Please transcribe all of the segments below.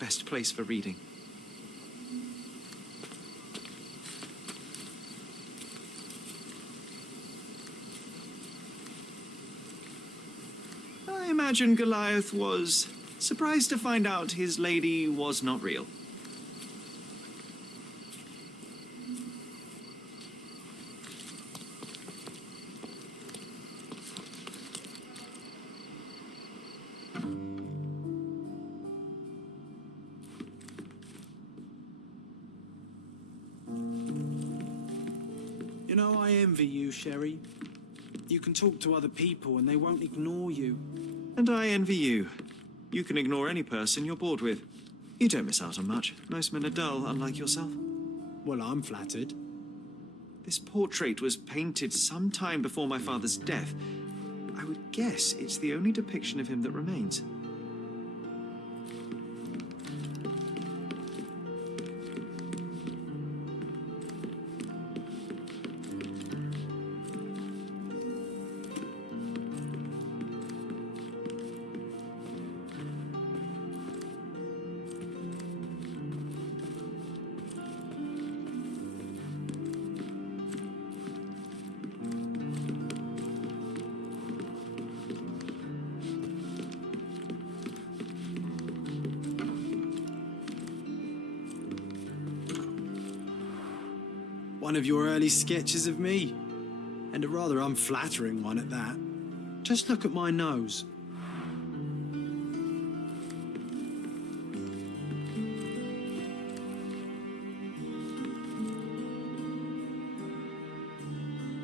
best place for reading. I imagine Goliath was surprised to find out his lady was not real. You know, I envy you, Sherry. You can talk to other people and they won't ignore you. And I envy you. You can ignore any person you're bored with. You don't miss out on much. Most men are dull, unlike yourself. Well, I'm flattered. This portrait was painted some time before my father's death. I would guess it's the only depiction of him that remains. One of your early sketches of me. And a rather unflattering one at that. Just look at my nose.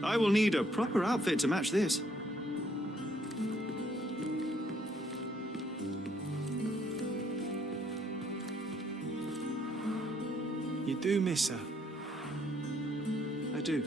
I will need a proper outfit to match this. You do miss her. I do.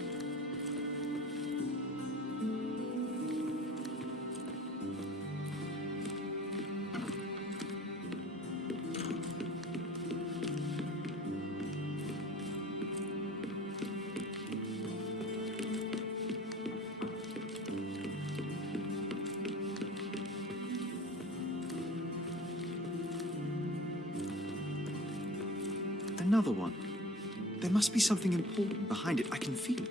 Another one. There must be something important behind it. I can feel it.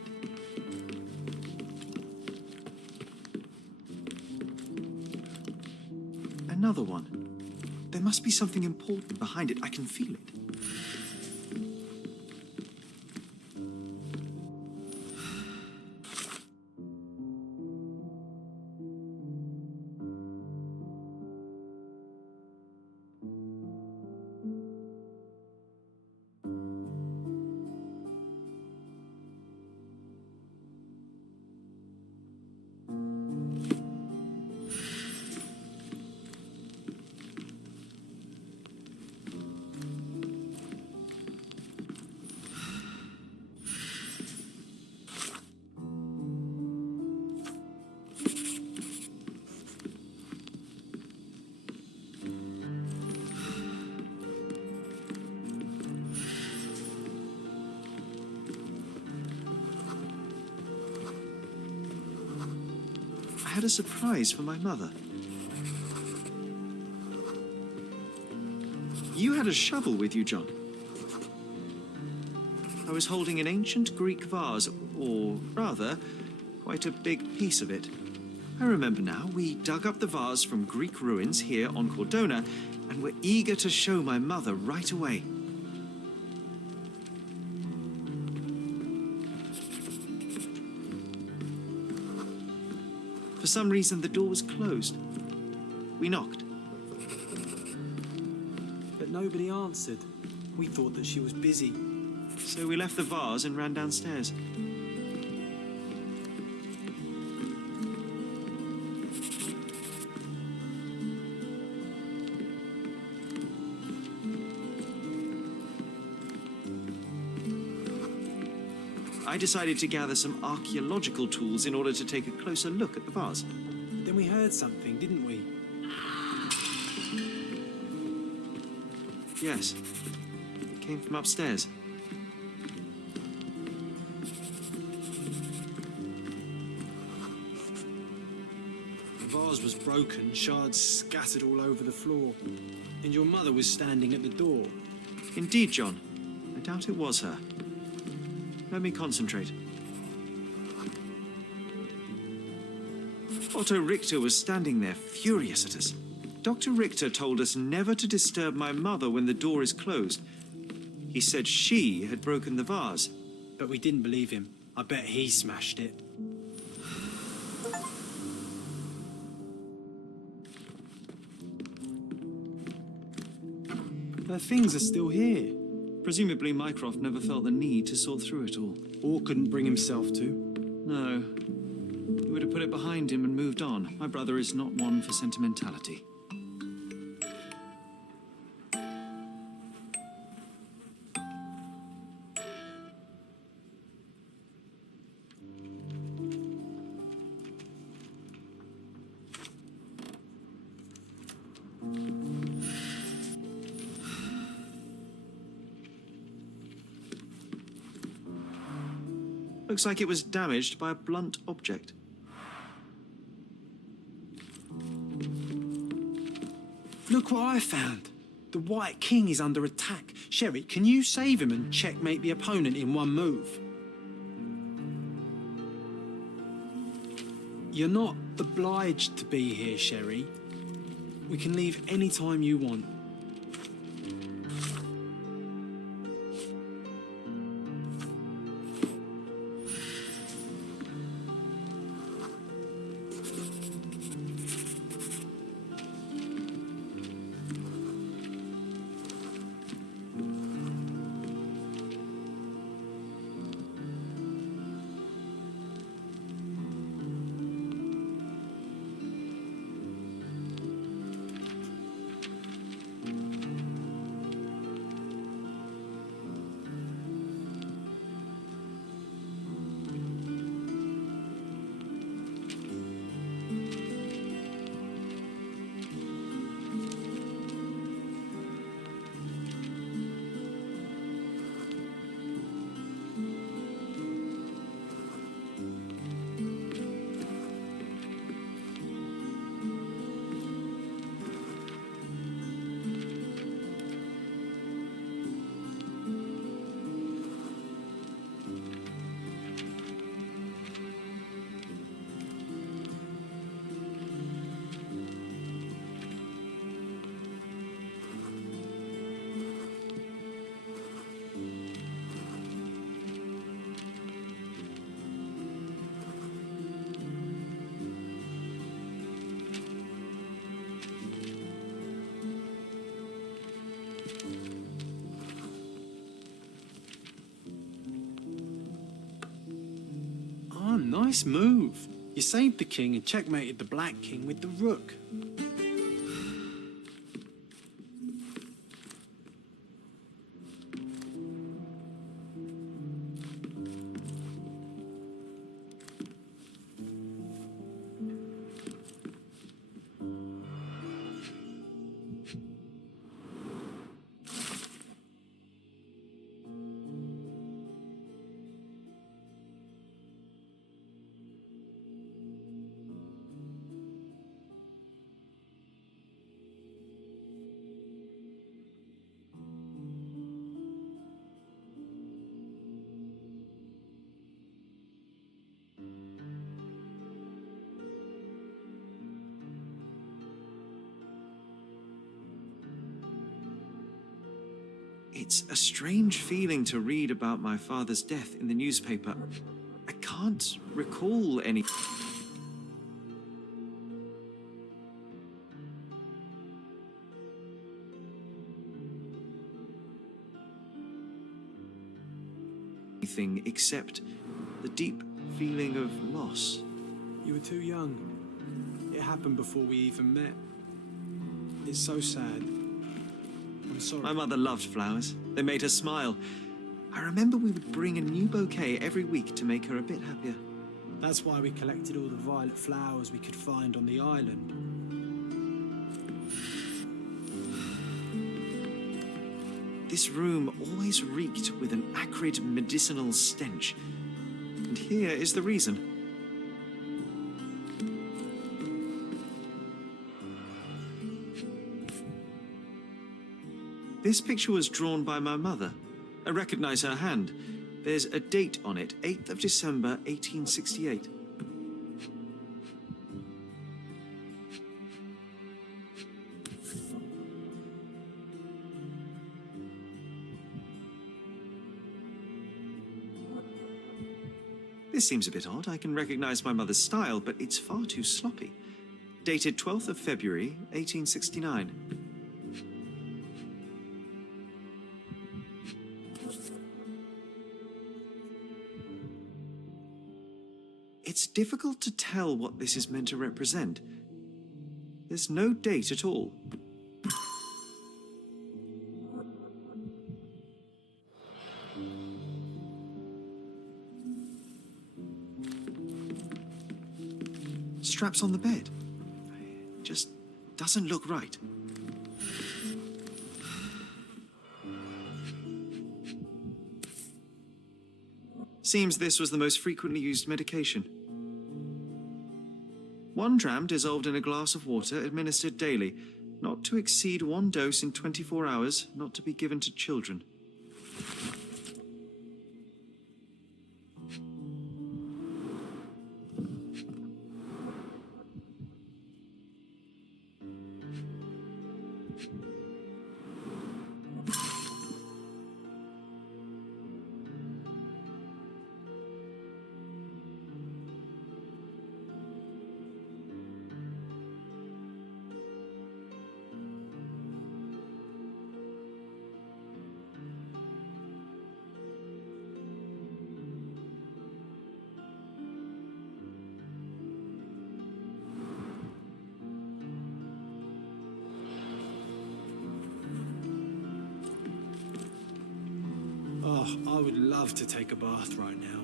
Another one. There must be something important behind it. I can feel it. I had a surprise for my mother. You had a shovel with you, John. I was holding an ancient Greek vase, or rather, quite a big piece of it. I remember now, we dug up the vase from Greek ruins here on Cordona, and were eager to show my mother right away. For some reason, the door was closed. We knocked. But nobody answered. We thought that she was busy. So we left the vase and ran downstairs. I decided to gather some archaeological tools in order to take a closer look at the vase. Then we heard something, didn't we? Yes. It came from upstairs. The vase vase was broken, shards scattered all over the floor, and your mother was standing at the door. Indeed, John. I doubt it was her. Let me concentrate. Otto Richter was standing there, furious at us. Dr. Richter told us never to disturb my mother when the door is closed. He said she had broken the vase. But we didn't believe him. I bet he smashed it. Her things are still here. Presumably Mycroft never felt the need to sort through it all. Or couldn't bring himself to. No. He would have put it behind him and moved on. My brother is not one for sentimentality. Looks like it was damaged by a blunt object. Look what I found. The White King is under attack. Sherry, can you save him and checkmate the opponent in one move? You're not obliged to be here, Sherry. We can leave any time you want. Nice move. You saved the king and checkmated the Black King with the rook. It's a strange feeling to read about my father's death in the newspaper. I can't recall any... anything except the deep feeling of loss. You were too young. It happened before we even met. It's so sad. I'm sorry. My mother loved flowers. They made her smile. I remember we would bring a new bouquet every week to make her a bit happier. That's why we collected all the violet flowers we could find on the island. This room always reeked with an acrid medicinal stench. And here is the reason. This picture was drawn by my mother. I recognize her hand. There's a date on it, 8th of December, 1868. This seems a bit odd. I can recognize my mother's style, but it's far too sloppy. Dated 12th of February, 1869. It's difficult to tell what this is meant to represent. There's no date at all. Straps on the bed. Just doesn't look right. Seems this was the most frequently used medication. 1 dram dissolved in a glass of water, administered daily, not to exceed 1 dose in 24 hours, not to be given to children. Oh, I would love to take a bath right now.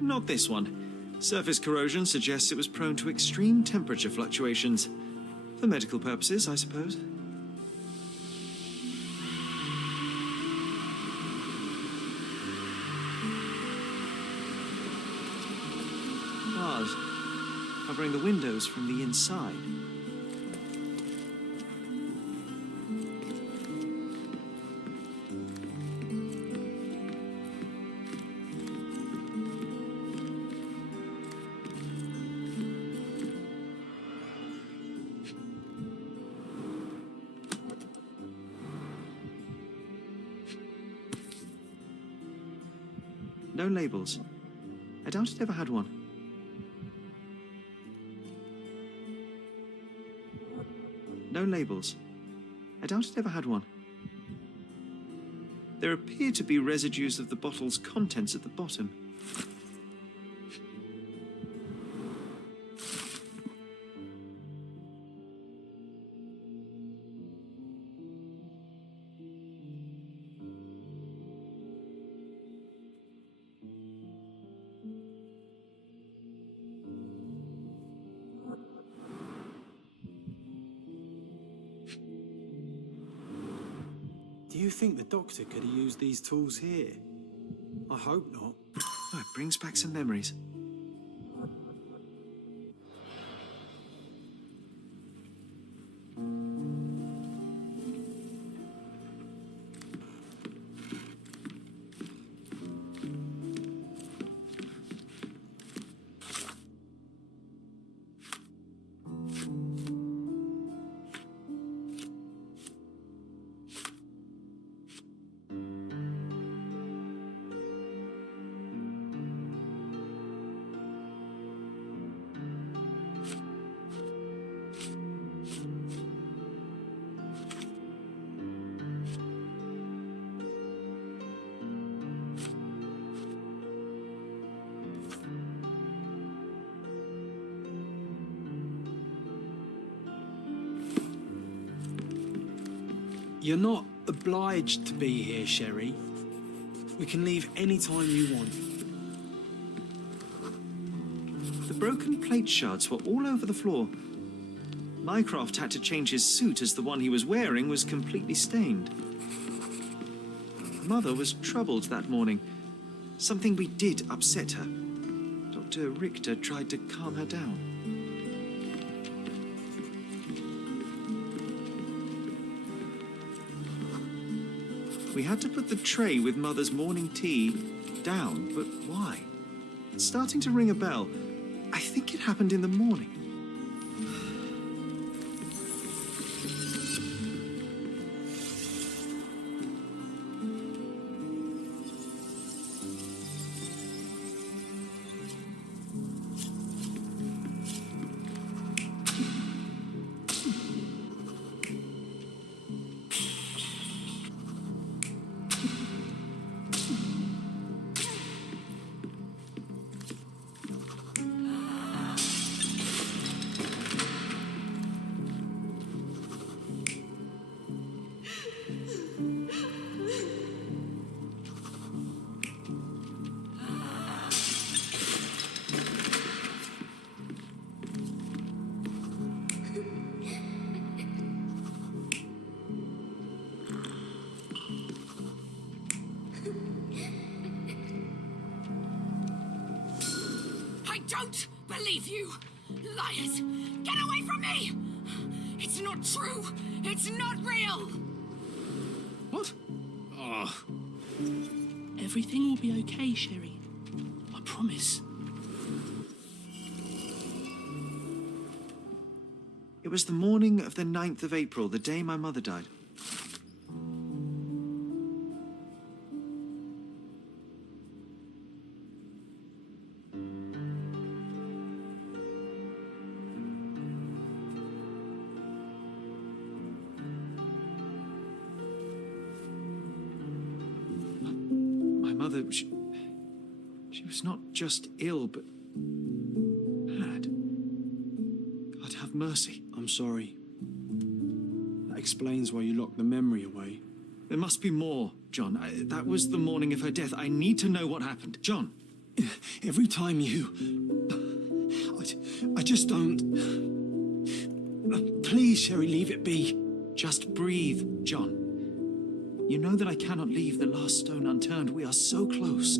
Not this one. Surface corrosion suggests it was prone to extreme temperature fluctuations. For medical purposes, I suppose. Bars covering the windows from the inside. No labels. I doubt it ever had one. No labels. I doubt it ever had one. There appear to be residues of the bottle's contents at the bottom. Do you think the doctor could have used these tools here? I hope not. Oh, it brings back some memories. You're not obliged to be here, Sherry. We can leave any time you want. The broken plate shards were all over the floor. Mycroft had to change his suit as the one he was wearing was completely stained. Mother was troubled that morning. Something we did upset her. Dr. Richter tried to calm her down. We had to put the tray with Mother's morning tea down, but why? It's starting to ring a bell. I think it happened in the morning. I don't believe you! Liars! Get away from me! It's not true! It's not real! What? Oh. Everything will be okay, Sherry. I promise. It was the morning of the 9th of April, the day my mother died. My mother, she was not just ill, but mad. God have mercy. I'm sorry. That explains why you locked the memory away. There must be more, John. That was the morning of her death. I need to know what happened. John. Every time you... I just don't... Please, Sherry, leave it be. Just breathe, John. You know that I cannot leave the last stone unturned. We are so close.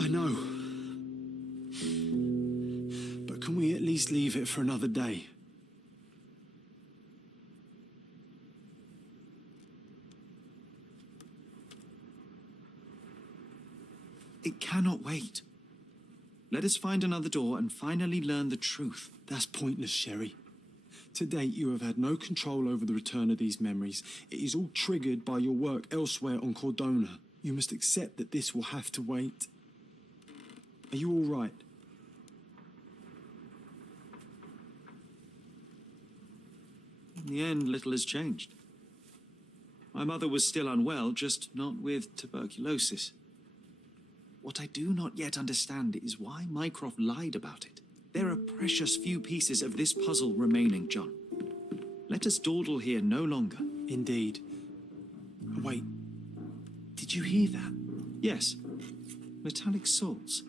I know. But can we at least leave it for another day? It cannot wait. Let us find another door and finally learn the truth. That's pointless, Sherry. To date, you have had no control over the return of these memories. It is all triggered by your work elsewhere on Cordona. You must accept that this will have to wait. Are you all right? In the end, little has changed. My mother was still unwell, just not with tuberculosis. What I do not yet understand is why Mycroft lied about it. There are precious few pieces of this puzzle remaining, John. Let us dawdle here no longer. Indeed. Wait. Did you hear that? Yes. Metallic salts.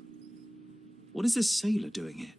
What is this sailor doing here?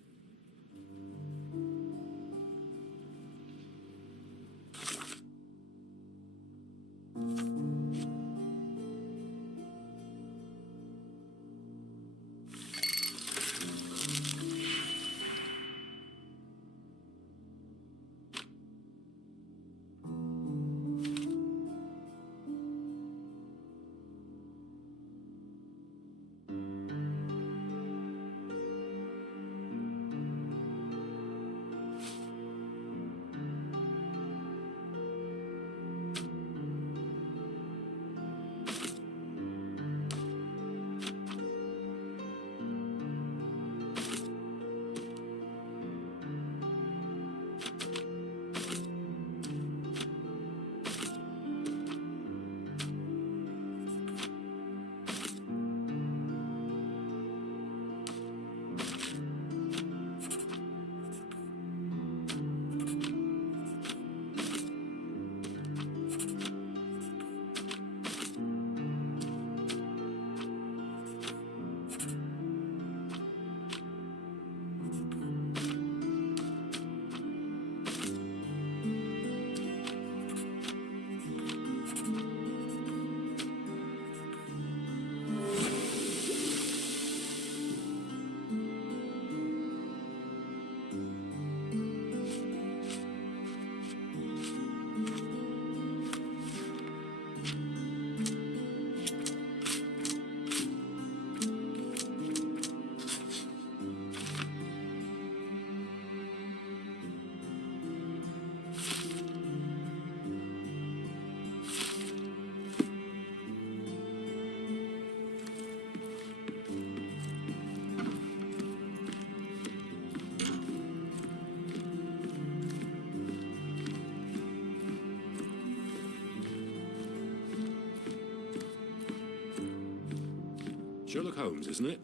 Sherlock Holmes, isn't it?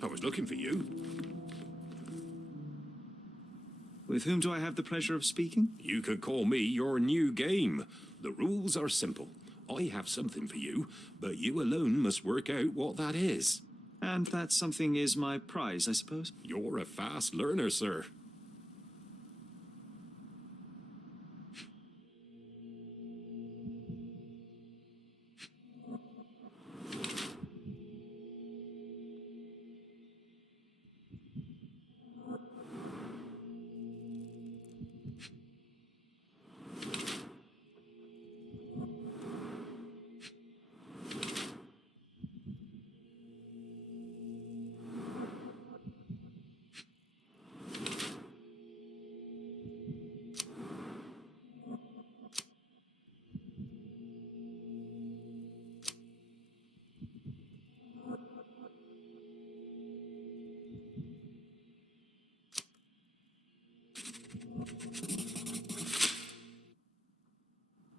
I was looking for you. With whom do I have the pleasure of speaking? You could call me your new game. The rules are simple. I have something for you, but you alone must work out what that is. And that something is my prize, I suppose? You're a fast learner, sir.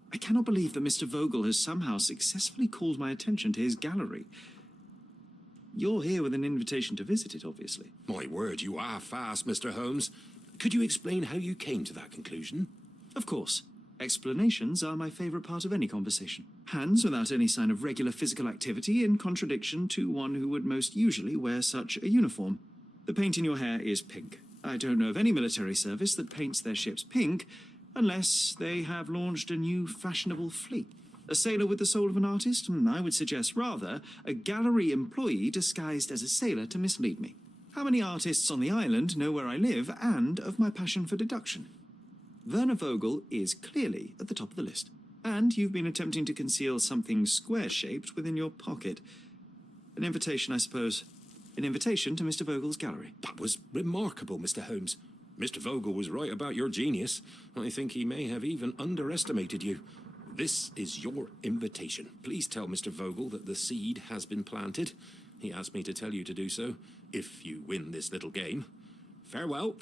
I cannot believe that Mr. Vogel has somehow successfully called my attention to his gallery. You're here with an invitation to visit it, obviously. My word, you are fast, Mr. Holmes. Could you explain how you came to that conclusion? Of course. Explanations are my favorite part of any conversation. Hands without any sign of regular physical activity, in contradiction to one who would most usually wear such a uniform. The paint in your hair is pink. I don't know of any military service that paints their ships pink, unless they have launched a new fashionable fleet. A sailor with the soul of an artist? I would suggest rather a gallery employee disguised as a sailor to mislead me. How many artists on the island know where I live and of my passion for deduction? Werner Vogel is clearly at the top of the list. And you've been attempting to conceal something square-shaped within your pocket. An invitation, I suppose. An invitation to Mr. Vogel's gallery. That was remarkable, Mr. Holmes. Mr. Vogel was right about your genius. I think he may have even underestimated you. This is your invitation. Please tell Mr. Vogel that the seed has been planted. He asked me to tell you to do so, if you win this little game. Farewell.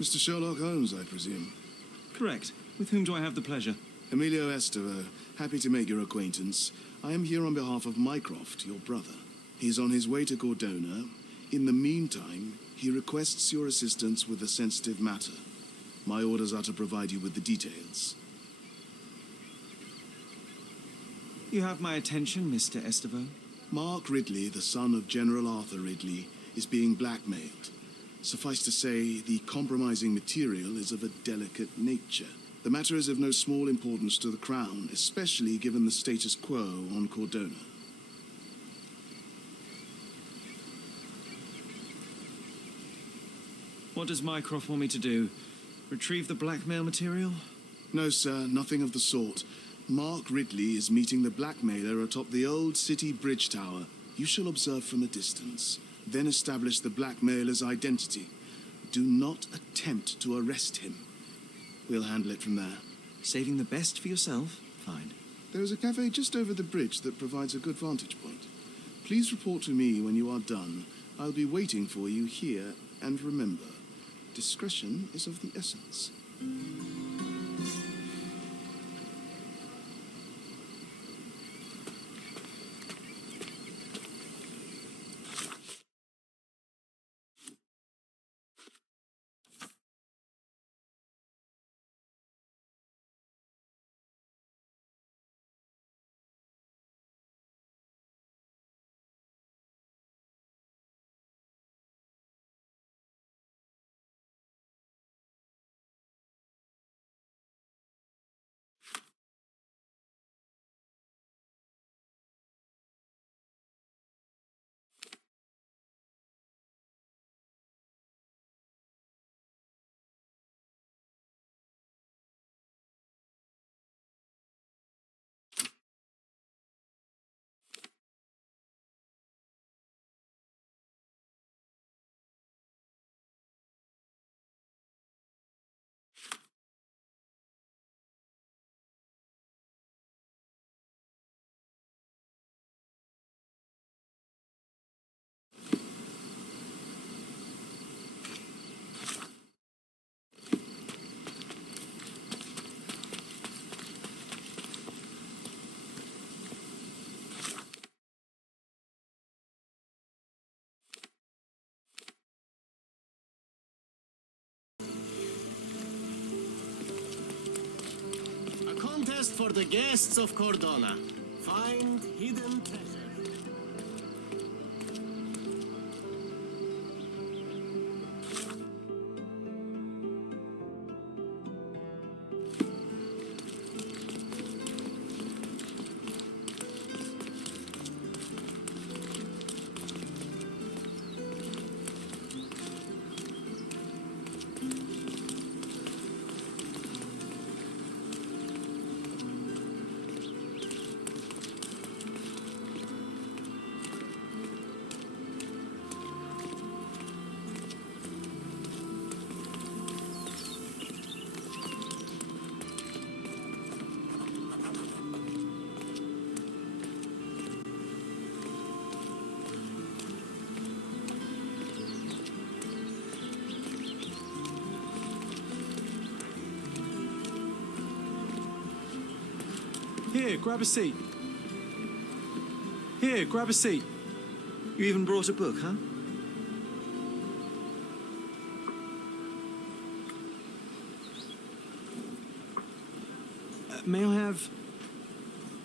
Mr. Sherlock Holmes, I presume. Correct. With whom do I have the pleasure? Emilio Estero, happy to make your acquaintance. I am here on behalf of Mycroft, your brother. He's on his way to Cordona. In the meantime, he requests your assistance with a sensitive matter. My orders are to provide you with the details. You have my attention, Mr. Estevaux. Mark Ridley, the son of General Arthur Ridley, is being blackmailed. Suffice to say, the compromising material is of a delicate nature. The matter is of no small importance to the Crown, especially given the status quo on Cordona. What does Mycroft want me to do? Retrieve the blackmail material? No, sir, nothing of the sort. Mark Ridley is meeting the blackmailer atop the old city bridge tower. You shall observe from a distance, then establish the blackmailer's identity. Do not attempt to arrest him. We'll handle it from there. Saving the best for yourself? Fine. There is a cafe just over the bridge that provides a good vantage point. Please report to me when you are done. I'll be waiting for you here, and remember, discretion is of the essence. quest for the guests of Cordona. Find hidden treasure. Here, grab a seat. Here, grab a seat. You even brought a book, huh? May I have...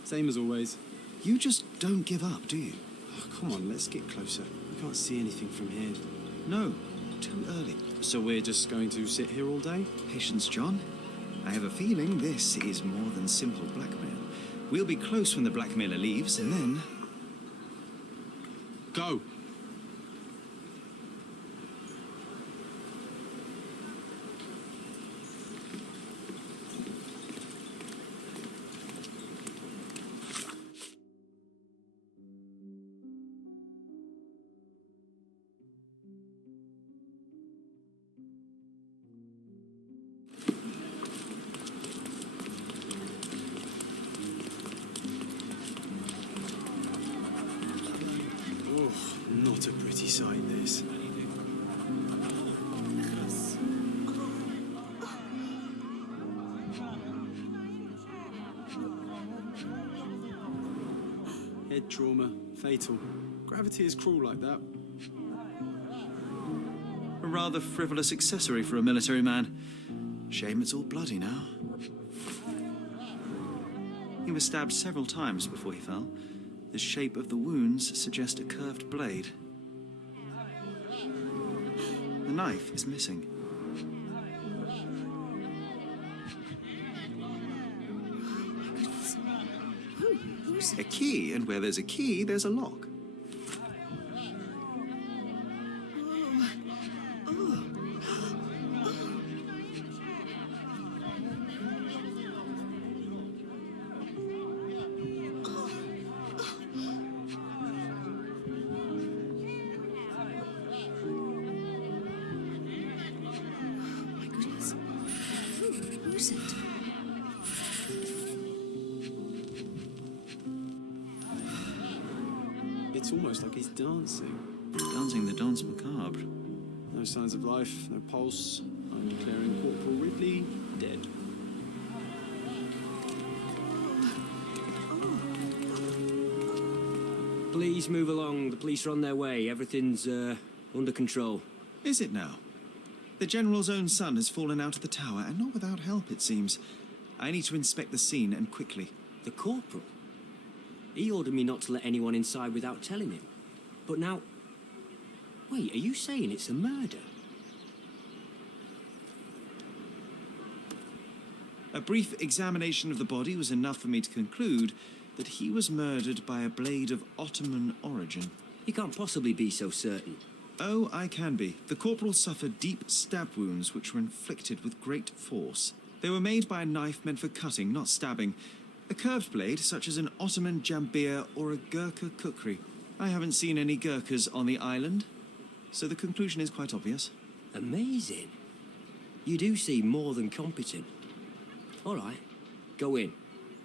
Same as always. You just don't give up, do you? Oh, come on, let's get closer. I can't see anything from here. No, too early. So we're just going to sit here all day? Patience, John. I have a feeling this is more than simple blackmail. We'll be close when the blackmailer leaves, and then... Go! Not a pretty sight, this. Head trauma, fatal. Gravity is cruel like that. A rather frivolous accessory for a military man. Shame it's all bloody now. He was stabbed several times before he fell. The shape of the wounds suggest a curved blade. The knife is missing. A key, and where there's a key, there's a lock. It's almost like he's dancing. Dancing the dance macabre. No signs of life, no pulse. I'm declaring Corporal Ridley dead. Please move along. The police are on their way. Everything's under control. Is it now? The General's own son has fallen out of the tower, and not without help, it seems. I need to inspect the scene, and quickly. The corporal? He ordered me not to let anyone inside without telling him. But now... Wait, are you saying it's a murder? A brief examination of the body was enough for me to conclude that he was murdered by a blade of Ottoman origin. You can't possibly be so certain. Oh, I can be. The corporal suffered deep stab wounds which were inflicted with great force. They were made by a knife meant for cutting, not stabbing. A curved blade, such as an Ottoman jambir or a Gurkha kukri. I haven't seen any Gurkhas on the island, so the conclusion is quite obvious. Amazing. You do seem more than competent. All right, go in.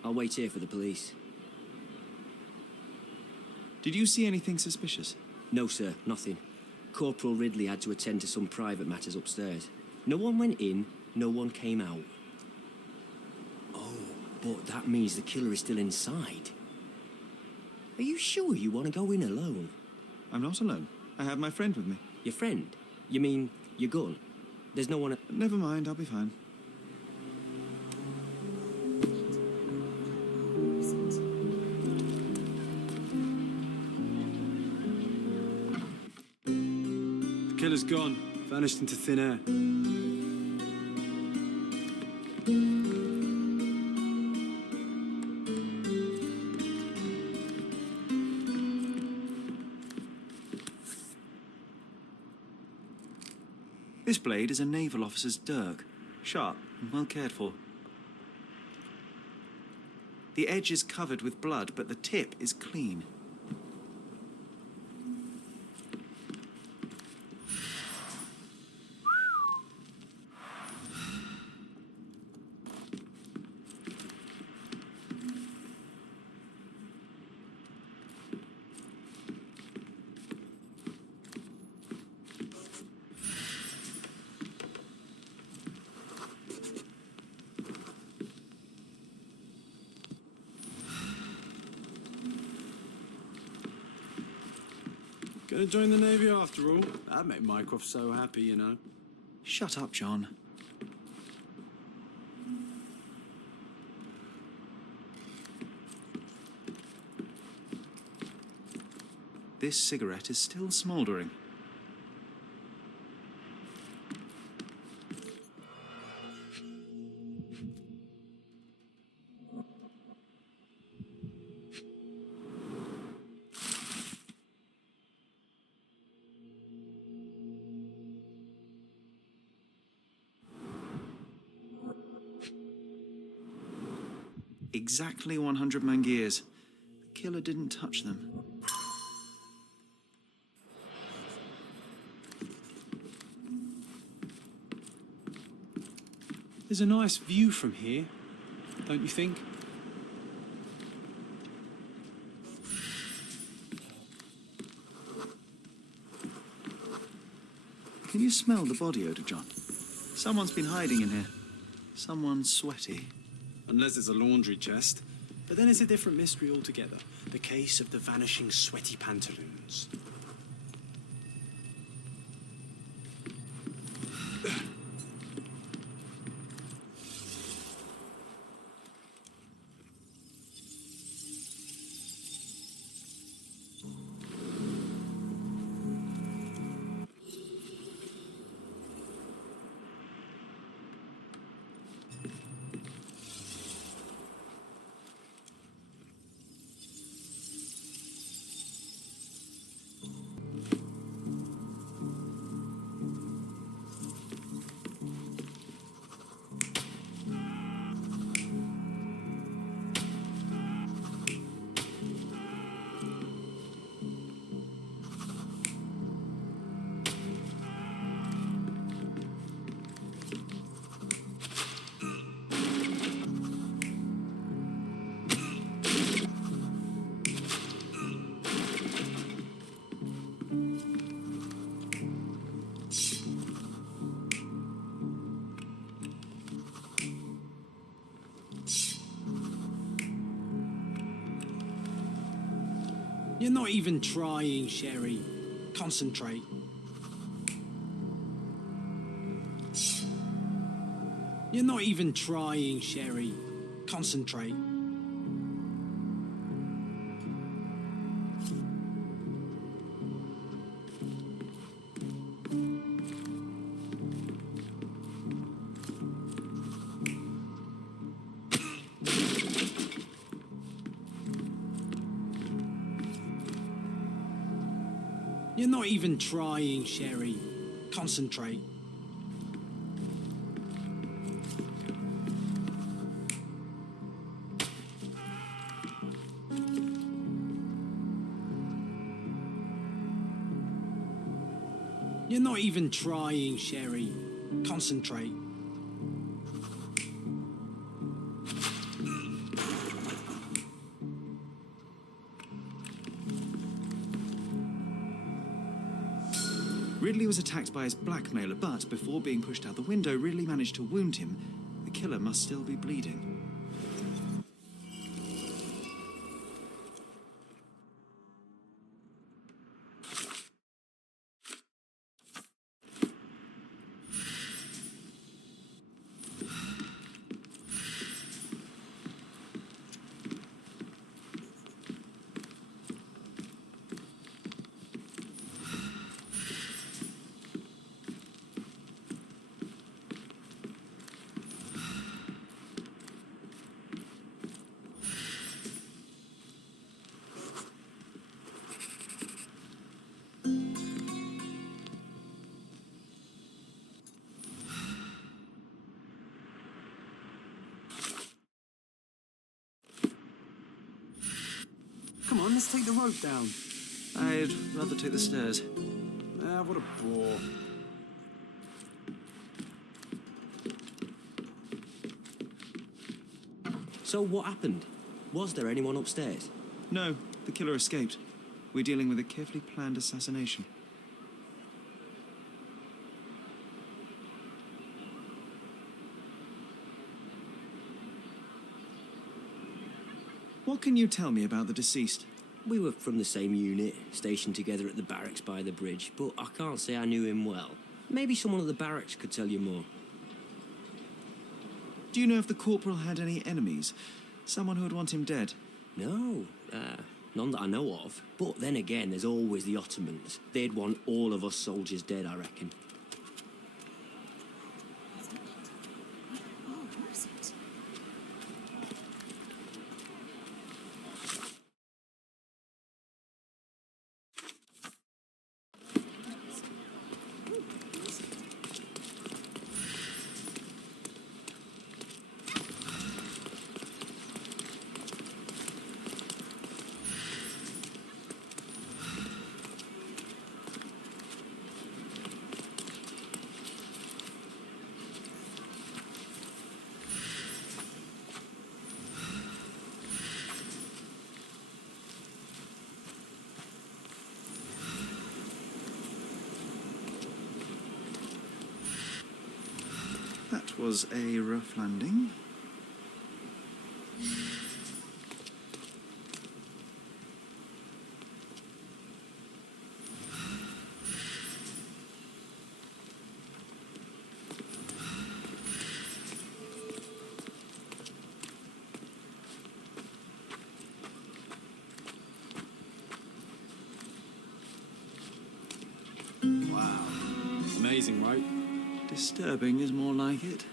I'll wait here for the police. Did you see anything suspicious? No, sir, nothing. Corporal Ridley had to attend to some private matters upstairs. No one went in, no one came out. Oh, but that means the killer is still inside. Are you sure you want to go in alone? I'm not alone. I have my friend with me. Your friend? You mean your gun? There's no one... Never mind, I'll be fine. He's gone. Vanished into thin air. This blade is a naval officer's dirk, sharp and well cared for. The edge is covered with blood, but the tip is clean. Gonna join the Navy after all. That'd make Mycroft so happy, you know. Shut up, John. This cigarette is still smouldering. Exactly 100 mangears. The killer didn't touch them. There's a nice view from here, don't you think? Can you smell the body odor, John? Someone's been hiding in here. Someone sweaty. Unless it's a laundry chest. But then it's a different mystery altogether. The case of the vanishing sweaty pantaloons. You're not even trying, Sherry. Concentrate. You're not even trying, Sherry. Concentrate. You're not even trying, Sherry. Concentrate. You're not even trying, Sherry. Concentrate. Ridley was attacked by his blackmailer, but before being pushed out the window, Ridley managed to wound him. The killer must still be bleeding. on, let's take the rope down. I'd rather take the stairs. Ah, what a bore. So what happened? Was there anyone upstairs? No, the killer escaped. We're dealing with a carefully planned assassination. What can you tell me about the deceased? We were from the same unit, stationed together at the barracks by the bridge, but I can't say I knew him well. Maybe someone at the barracks could tell you more. Do you know if the corporal had any enemies? Someone who would want him dead? No, none that I know of. But then again, there's always the Ottomans. They'd want all of us soldiers dead, I reckon. That was a rough landing. Wow. Amazing, right? Disturbing is more like it.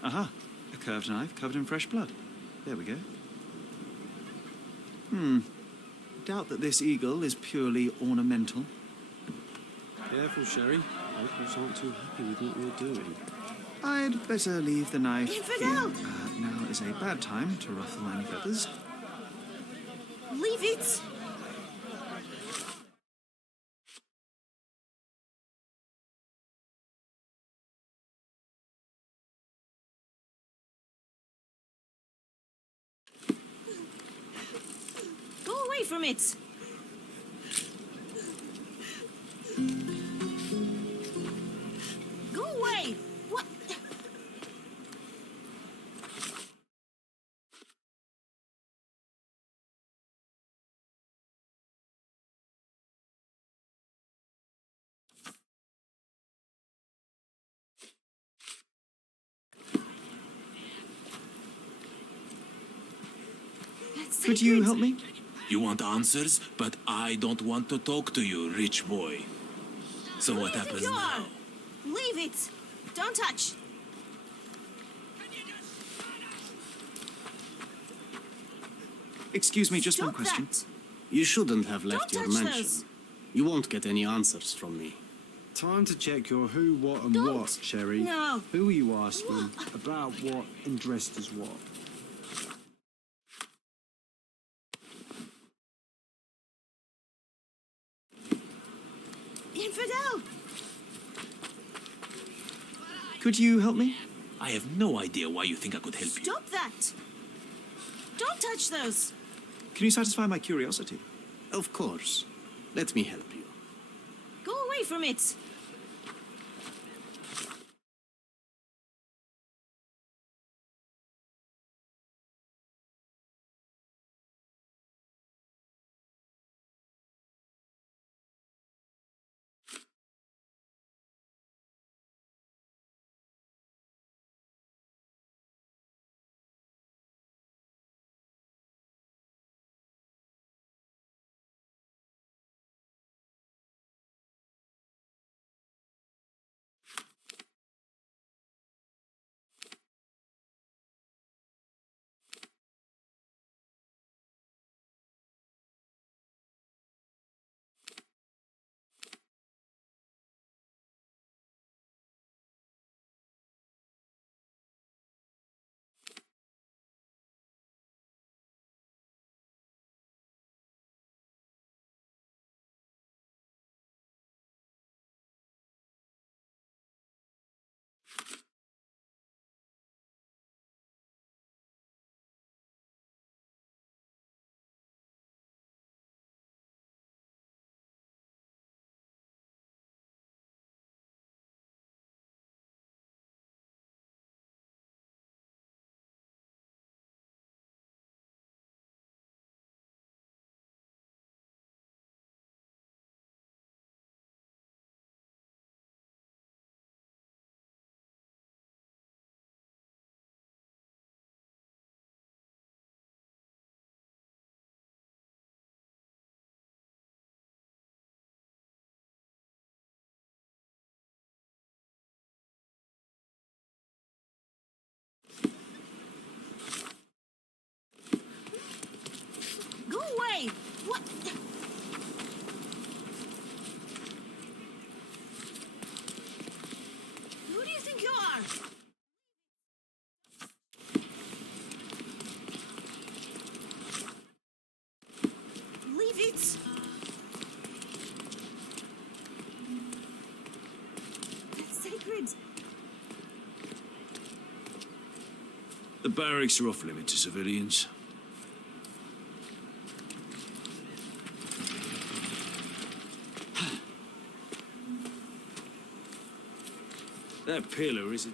Aha, a curved knife covered in fresh blood. There we go. Doubt that this eagle is purely ornamental. Careful, Sherry. Locals aren't too happy with what you're doing. I'd better leave the knife Infidel! here. Now is a bad time to ruffle any feathers. Leave it! Go away from it! Go away! What? Could you help me? You want answers, but I don't want to talk to you, rich boy. So what happens now? Leave it! Don't touch! Excuse me, just one Stop question. that! You shouldn't have left Don't your touch mansion. those. You won't get any answers from me. Time to check your who, what, and Don't. what, Sherry. No. Who are you asking? About what and dressed as what? Infidel! Could you help me? I have no idea why you think I could help you. Stop that! Don't touch those! Can you satisfy my curiosity? Of course. Let me help you. Go away from it! Go away! What? Who do you think you are? Leave it! That's sacred. The barracks are off limit to civilians. That pillar is a...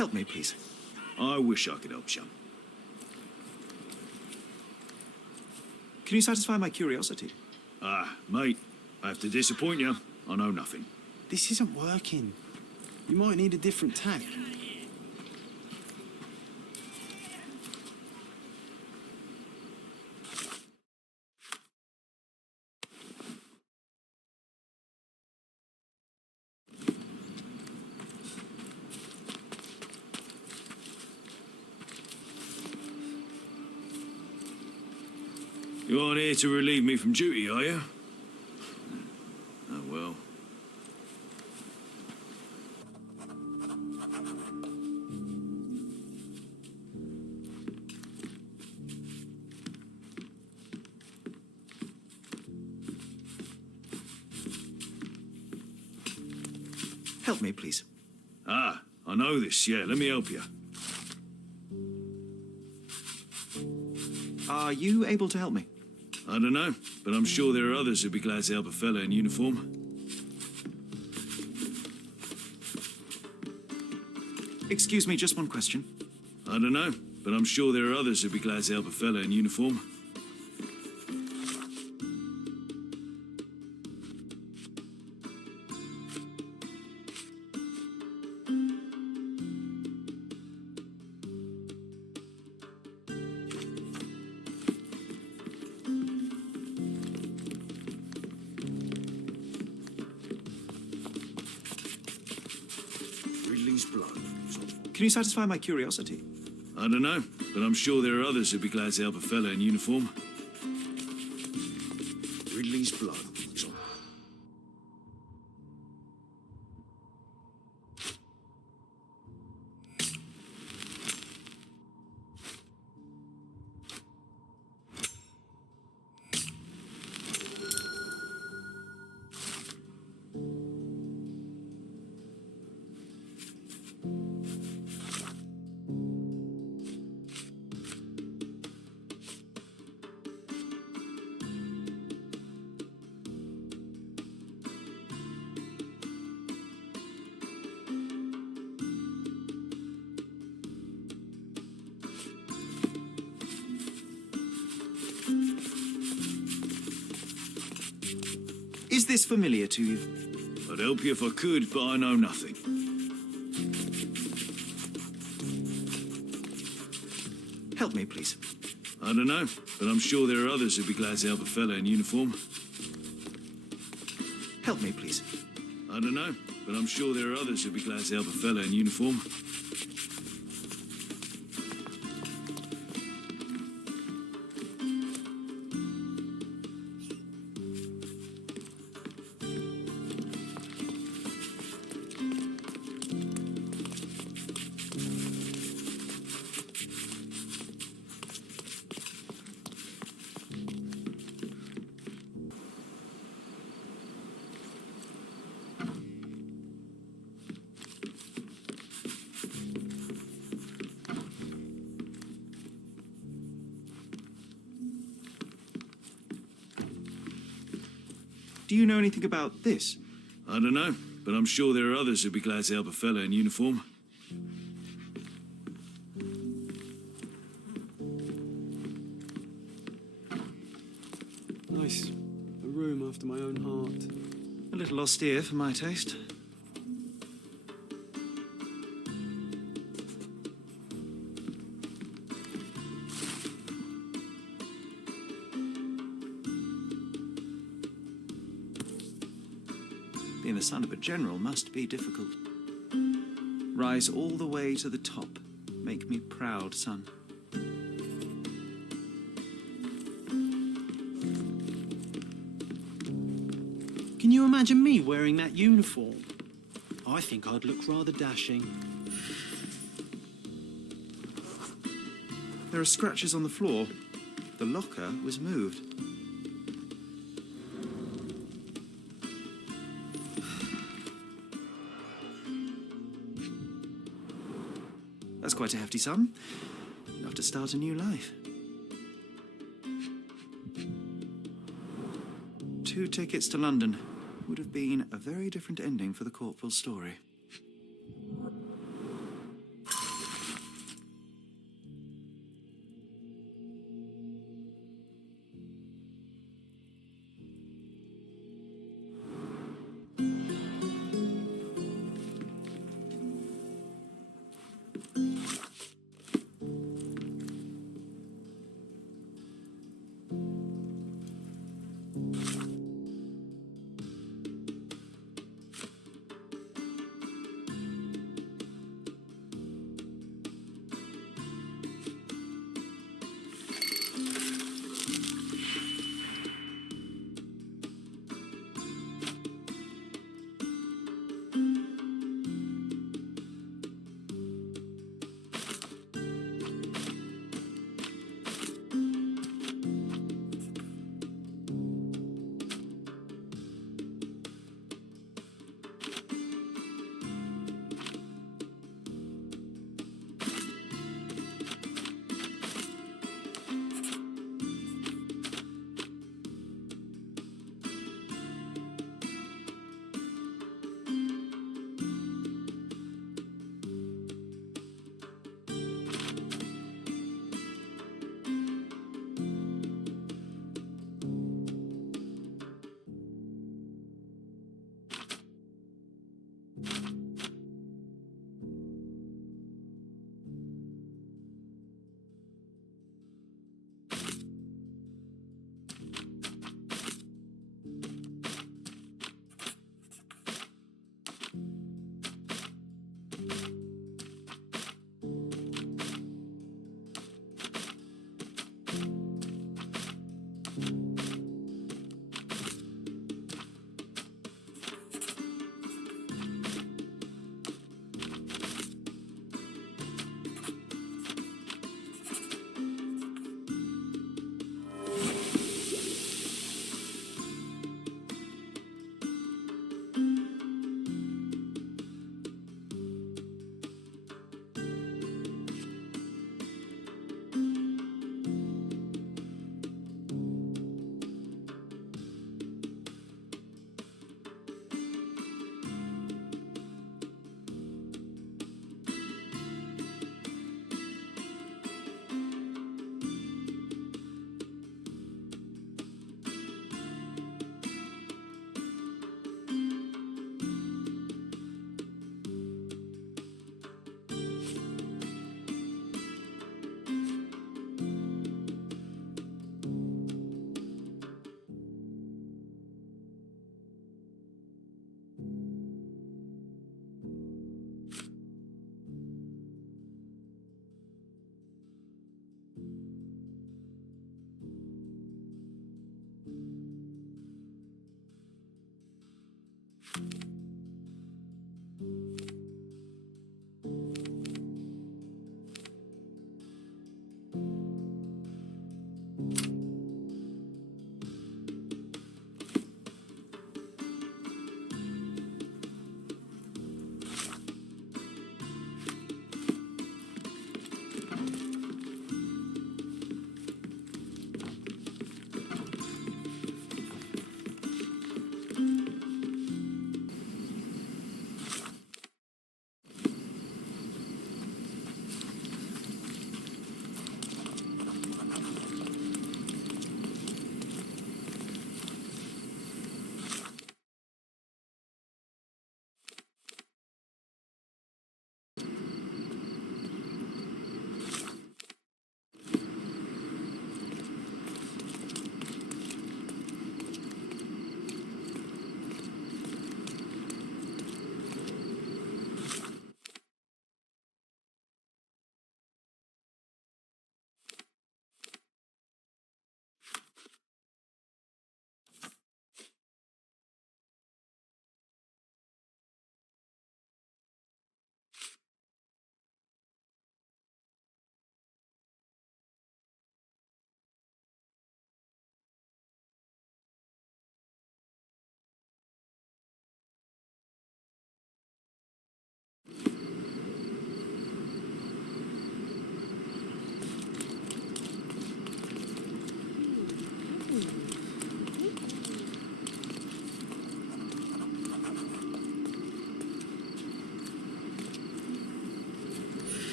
Help me, please. I wish I could help, chum. Can you satisfy my curiosity? Ah, mate, I have to disappoint you. I know nothing. This isn't working. You might need a different tack. You aren't here to relieve me from duty, are you? Oh, well. Help me, please. Ah, I know this, yeah. Let me help you. Are you able to help me? I don't know, but I'm sure there are others who'd be glad to help a fella in uniform. Excuse me, just one question. I don't know, but I'm sure there are others who'd be glad to help a fella in uniform. Ridley's blood. Can you satisfy my curiosity? I don't know, but I'm sure there are others who'd be glad to help a fella in uniform. Ridley's blood. Is this familiar to you? I'd help you if I could, but I know nothing. Help me, please. I don't know, but I'm sure there are others who'd be glad to help a fella in uniform. Help me, please. I don't know, but I'm sure there are others who'd be glad to help a fella in uniform. Do you know anything about this? I don't know, but I'm sure there are others who'd be glad to help a fella in uniform. Nice. A room after my own heart. A little austere for my taste. Being the son of a general must be difficult. Rise all the way to the top. Make me proud, son. Can you imagine me wearing that uniform? I think I'd look rather dashing. There are scratches on the floor. The locker was moved. That's quite a hefty sum. Enough to start a new life. 2 tickets to London. Would have been a very different ending for the corporal's story.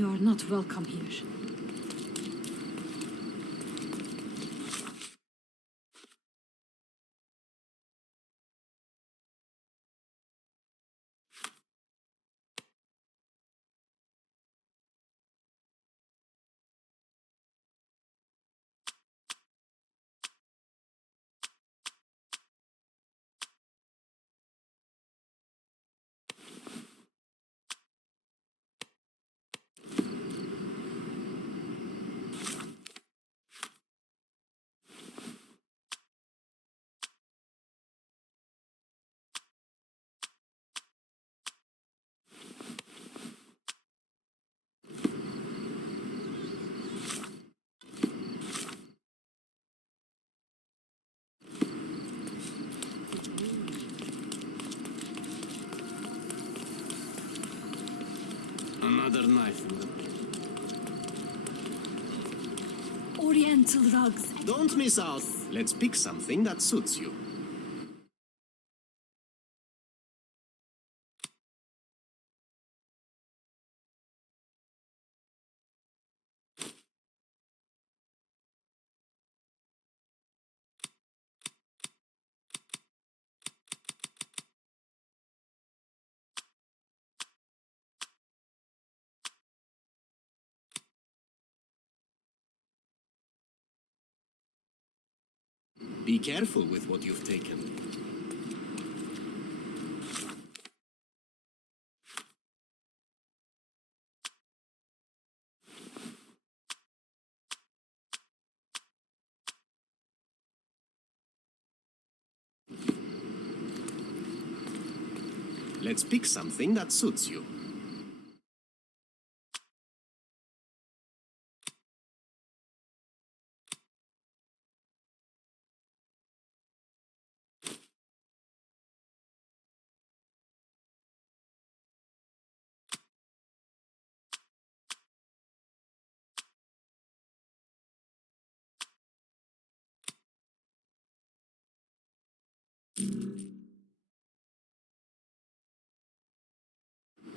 You are not welcome here. Another knife. Oriental rugs. Don't miss out. Let's pick something that suits you. Be careful with what you've taken. Let's pick something that suits you.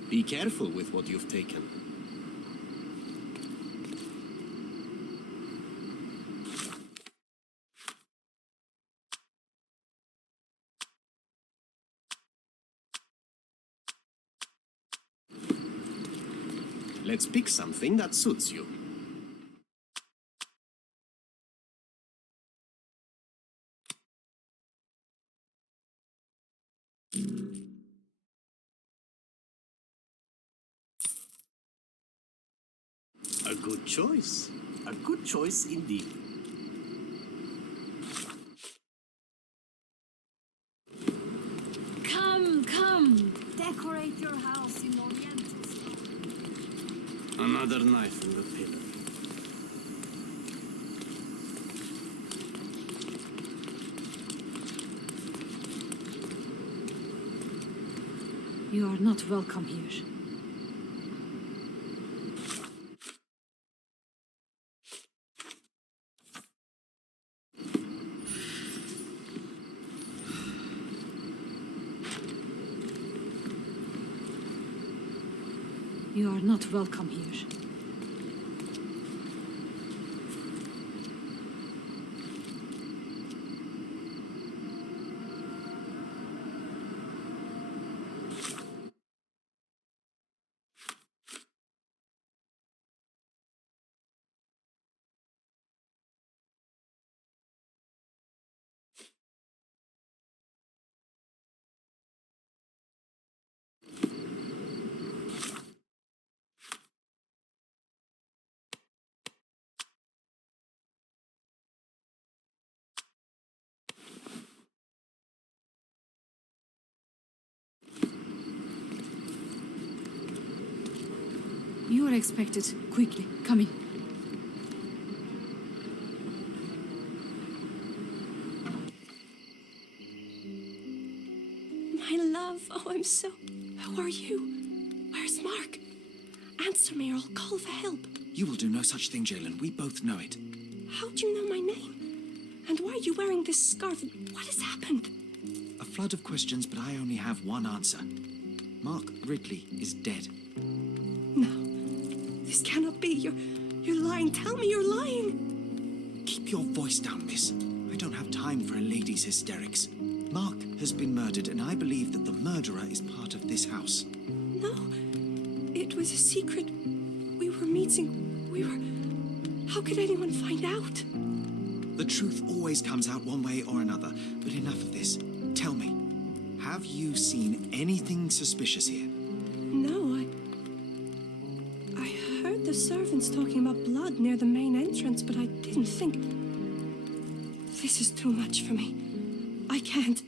Be careful with what you've taken. Let's pick something that suits you. A good choice. A good choice indeed. Come, come. Decorate your house in Oriental style. Another knife in the pillar. You are not welcome here. You are not welcome here. You are expected. Quickly, come in. My love, oh, I'm so... Who are you? Where's Mark? Answer me or I'll call for help. You will do no such thing, Jalen. We both know it. How do you know my name? And why are you wearing this scarf? What has happened? A flood of questions, but I only have one answer. Mark Ridley is dead. No. This cannot be. You're lying. Tell me you're lying. Keep your voice down, miss. I don't have time for a lady's hysterics. Mark has been murdered, and I believe that the murderer is part of this house. No, it was a secret. We were meeting. How could anyone find out? The truth always comes out one way or another, but enough of this. Tell me, have you seen anything suspicious here? No, I heard the servants talking about blood near the main entrance, but I didn't think... This is too much for me. I can't.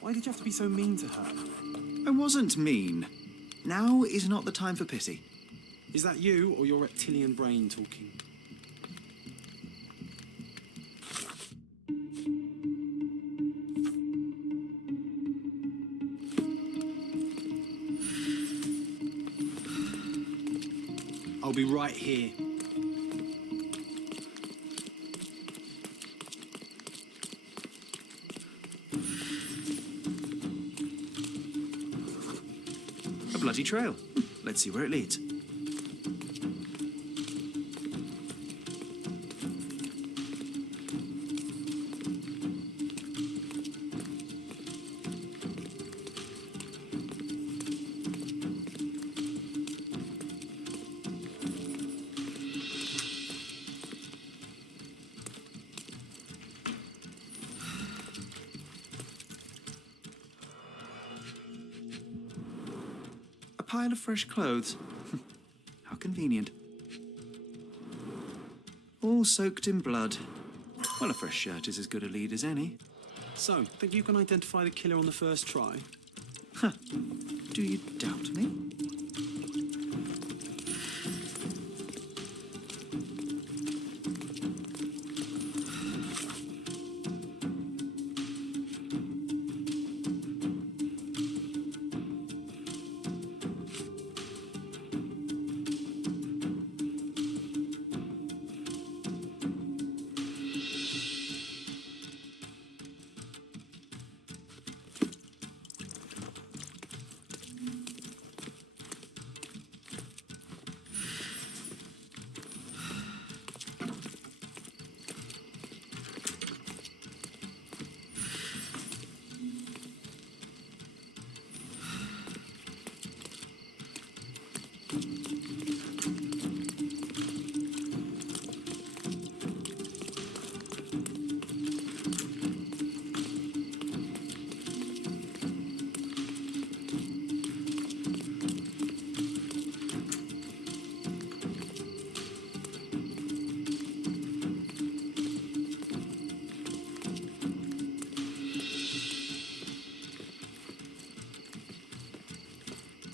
Why did you have to be so mean to her? I wasn't mean. Now is not the time for pity. Is that you or your reptilian brain talking? I'll be right here. A bloody trail. Let's see where it leads. A pile of fresh clothes. How convenient. All soaked in blood. Well, a fresh shirt is as good a lead as any. So, think you can identify the killer on the first try? Huh. Do you doubt me?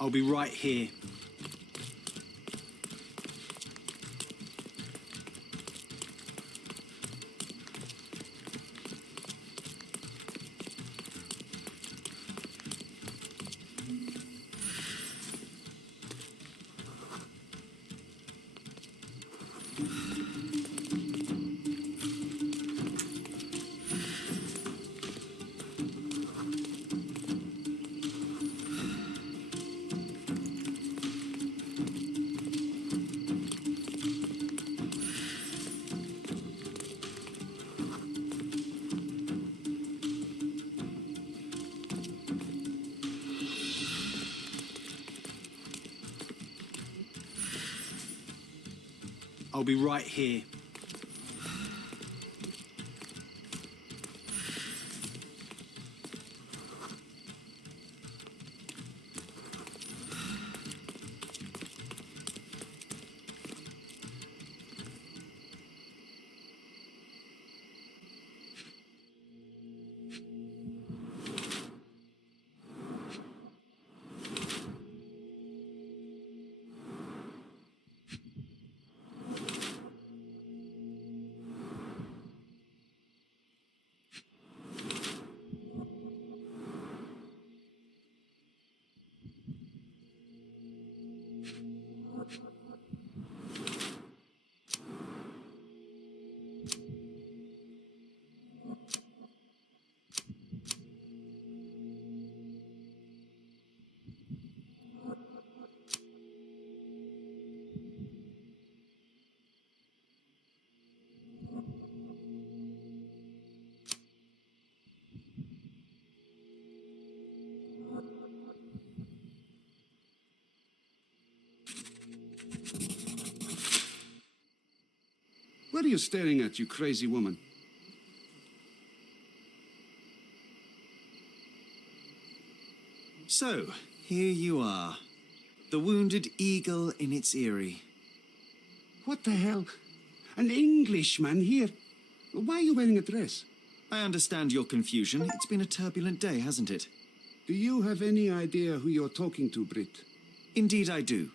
I'll be right here. I'll be right here. What are you staring at, you crazy woman? So, here you are. The wounded eagle in its eyrie. What the hell? An Englishman here? Why are you wearing a dress? I understand your confusion. It's been a turbulent day, hasn't it? Do you have any idea who you're talking to, Brit? Indeed I do.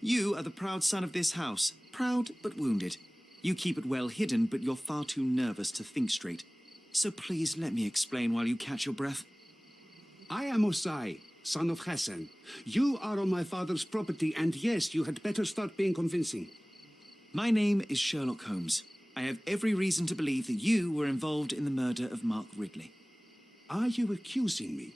You are the proud son of this house. Proud, but wounded. You keep it well hidden, but you're far too nervous to think straight. So please let me explain while you catch your breath. I am Osai, son of Hassan. You are on my father's property, and yes, you had better start being convincing. My name is Sherlock Holmes. I have every reason to believe that you were involved in the murder of Mark Ridley. Are you accusing me?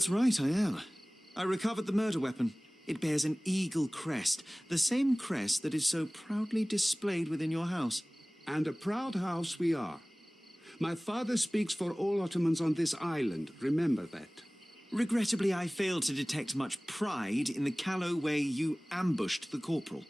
That's right, I am. I recovered the murder weapon. It bears an eagle crest, the same crest that is so proudly displayed within your house. And a proud house we are. My father speaks for all Ottomans on this island, remember that. Regrettably, I failed to detect much pride in the callow way you ambushed the corporal.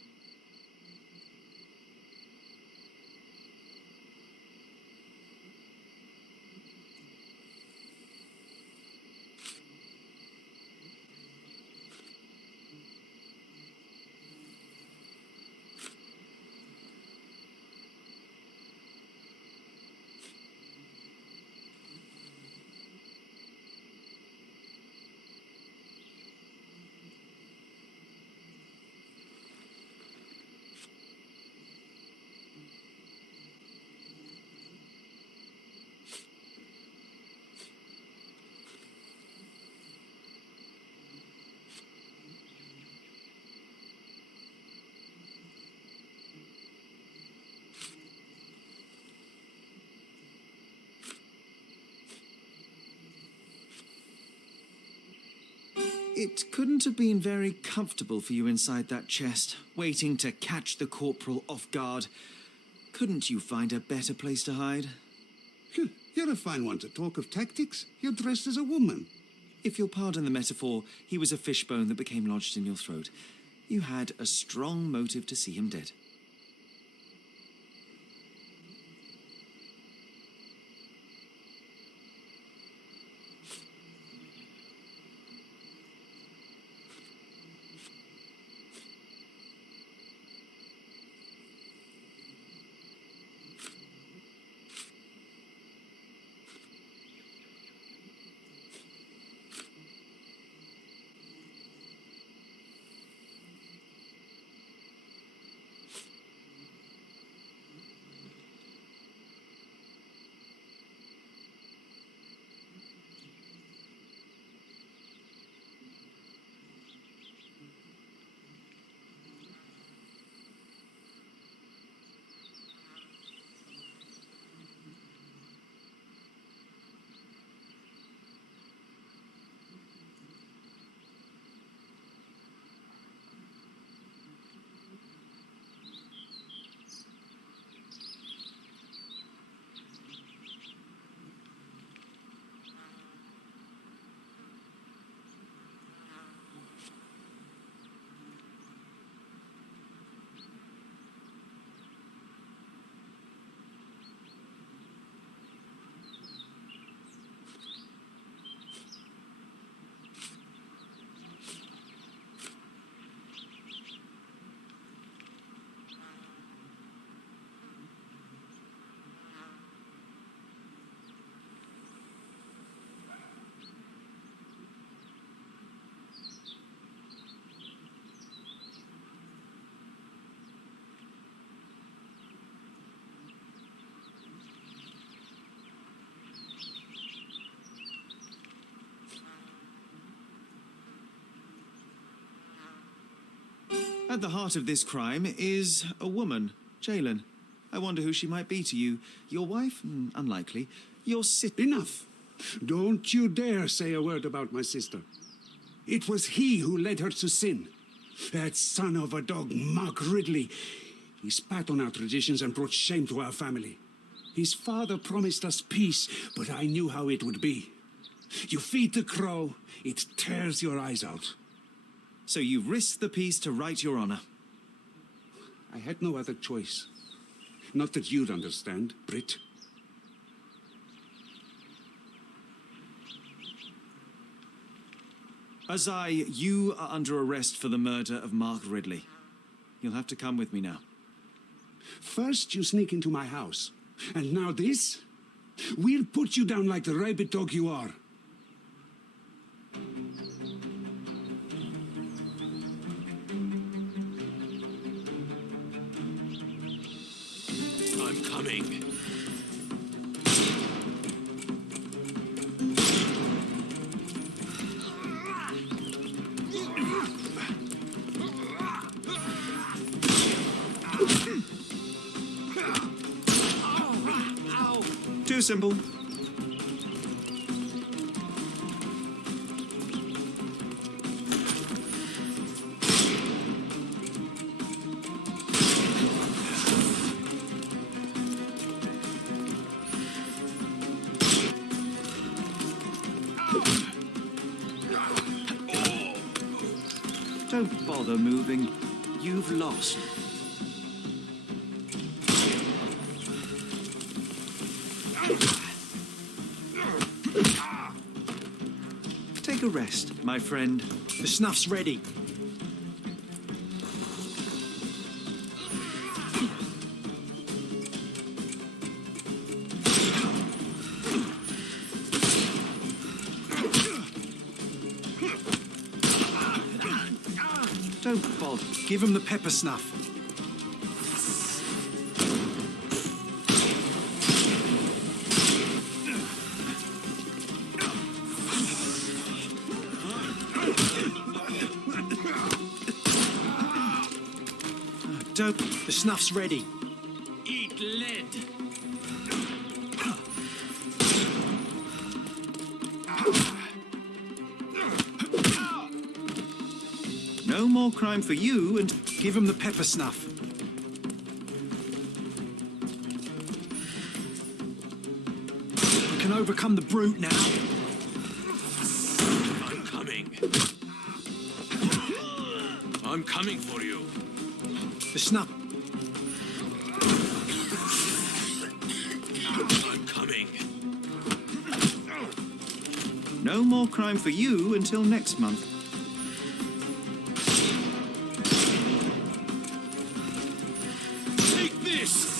It couldn't have been very comfortable for you inside that chest, waiting to catch the corporal off guard. Couldn't you find a better place to hide? You're a fine one to talk of tactics. You're dressed as a woman. If you'll pardon the metaphor, he was a fishbone that became lodged in your throat. You had a strong motive to see him dead. At the heart of this crime is a woman, Jalen. I wonder who she might be to you. Your wife? Unlikely. Your Enough! Don't you dare say a word about my sister. It was he who led her to sin. That son of a dog, Mark Ridley. He spat on our traditions and brought shame to our family. His father promised us peace, but I knew how it would be. You feed the crow, it tears your eyes out. So you risked the peace to right your honor. I had no other choice. Not that you'd understand, Brit. Azai, you are under arrest for the murder of Mark Ridley. You'll have to come with me now. First you sneak into my house, and now this? We'll put you down like the rabid dog you are. I'm coming. Too simple. Don't bother moving. You've lost. Take a rest, my friend. The snuff's ready. Don't bother. Give him the pepper snuff. Don't. The snuff's ready. Eat lead. No more crime for you, and give him the pepper snuff. We can overcome the brute now. I'm coming. I'm coming for you. The snuff. I'm coming. no more crime for you until next month. Take this!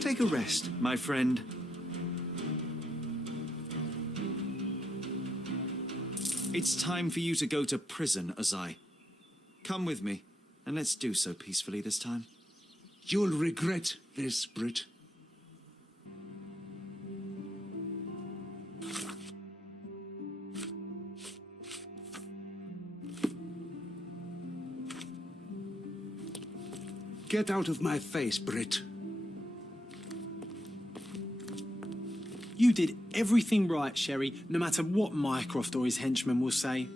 Take a rest, my friend. It's time for you to go to prison, Azai. Come with me, and let's do so peacefully this time. You'll regret this, Brit. Get out of my face, Brit. You did everything right, Sherry, no matter what Mycroft or his henchmen will say.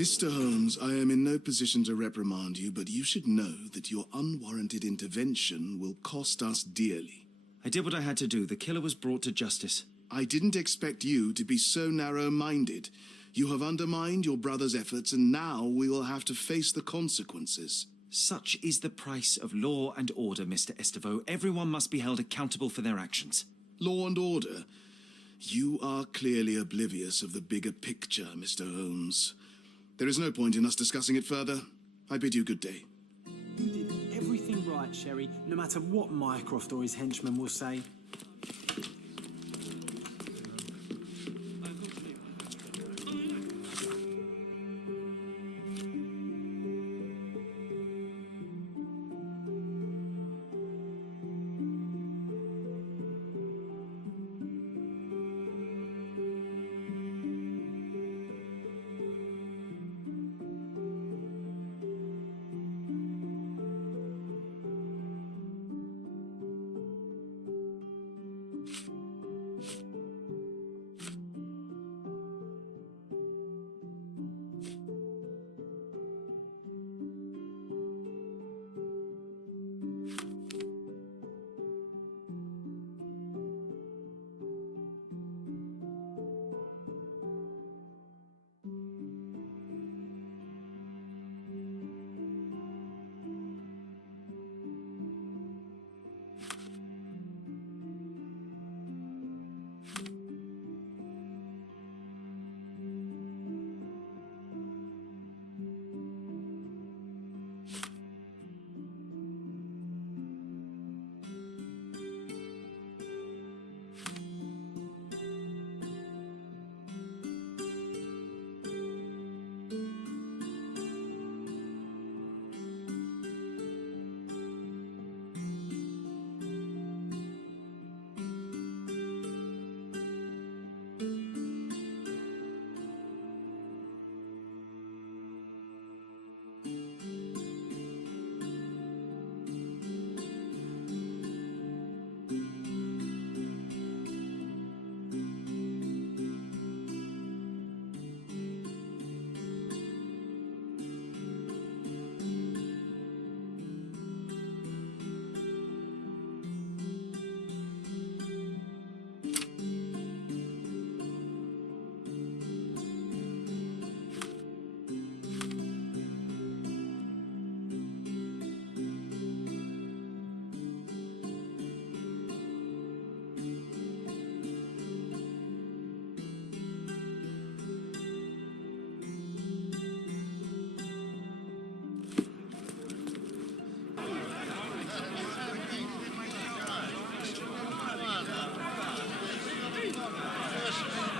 Mr. Holmes, I am in no position to reprimand you, but you should know that your unwarranted intervention will cost us dearly. I did what I had to do. The killer was brought to justice. I didn't expect you to be so narrow-minded. You have undermined your brother's efforts, and now we will have to face the consequences. Such is the price of law and order, Mr. Estevaux. Everyone must be held accountable for their actions. Law and order? You are clearly oblivious of the bigger picture, Mr. Holmes. There is no point in us discussing it further. I bid you good day. You did everything right, Sherry, no matter what Mycroft or his henchmen will say.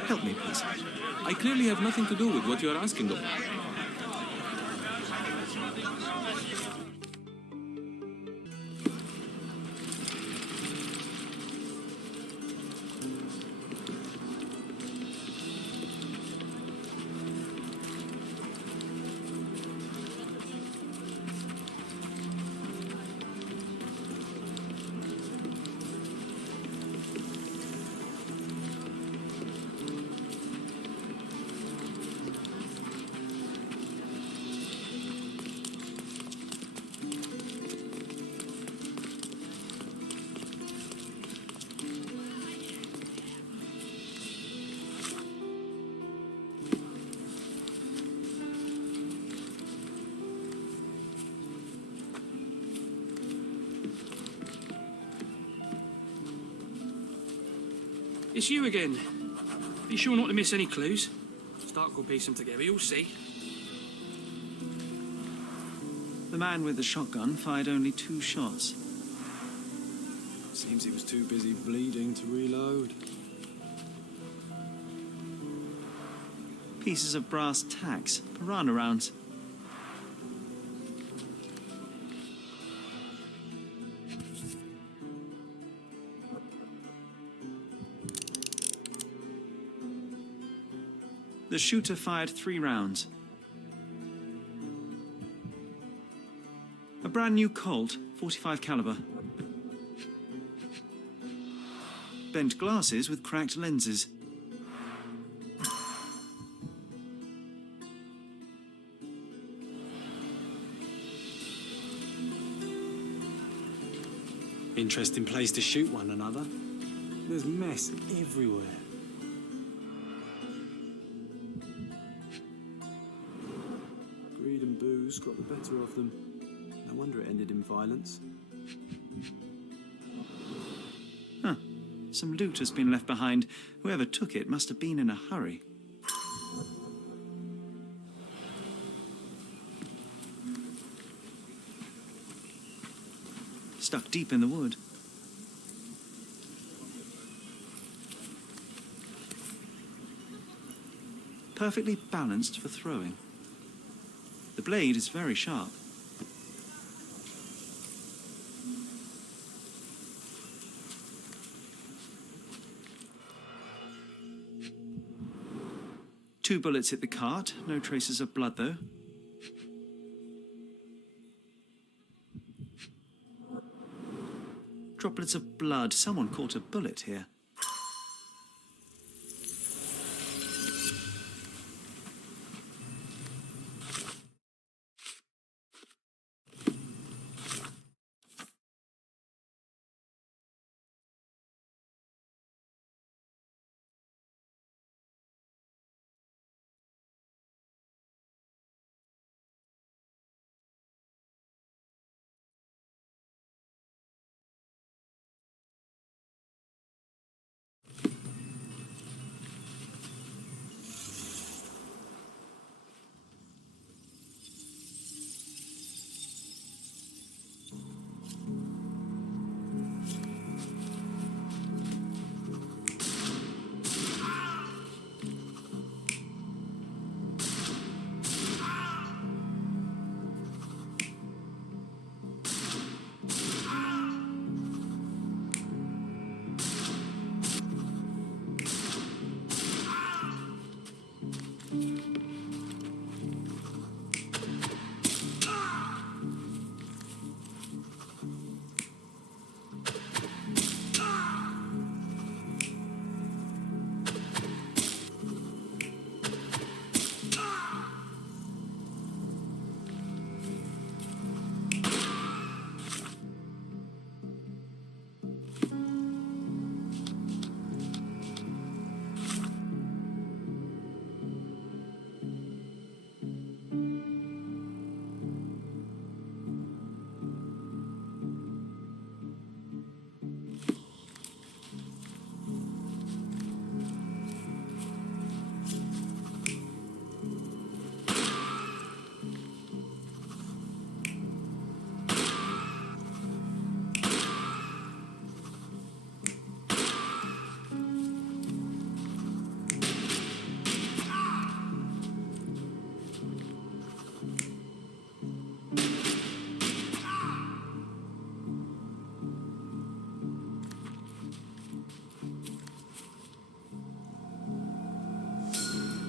Help me, please. I clearly have nothing to do with what you are asking of. It's you again. Be sure not to miss any clues. Stark will piece them together, you'll see. The man with the shotgun fired only 2 shots. Seems he was too busy bleeding to reload. Pieces of brass tacks, piranha rounds. The shooter fired 3 rounds. A brand new Colt, .45 caliber. Bent glasses with cracked lenses. Interesting place to shoot one another. There's mess everywhere. Greed and booze got the better of them. No wonder it ended in violence. Huh. Some loot has been left behind. Whoever took it must have been in a hurry. Stuck deep in the wood. Perfectly balanced for throwing. The blade is very sharp. Two bullets hit the cart, no traces of blood though. Droplets of blood. Someone caught a bullet here.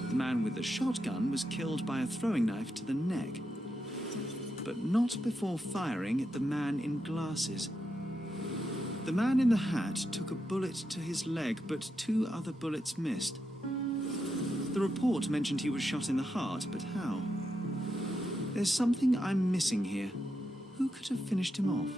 The man with the shotgun was killed by a throwing knife to the neck, but not before firing at the man in glasses. The man in the hat took a bullet to his leg, but two other bullets missed. The report mentioned he was shot in the heart, but how? There's something I'm missing here. Who could have finished him off?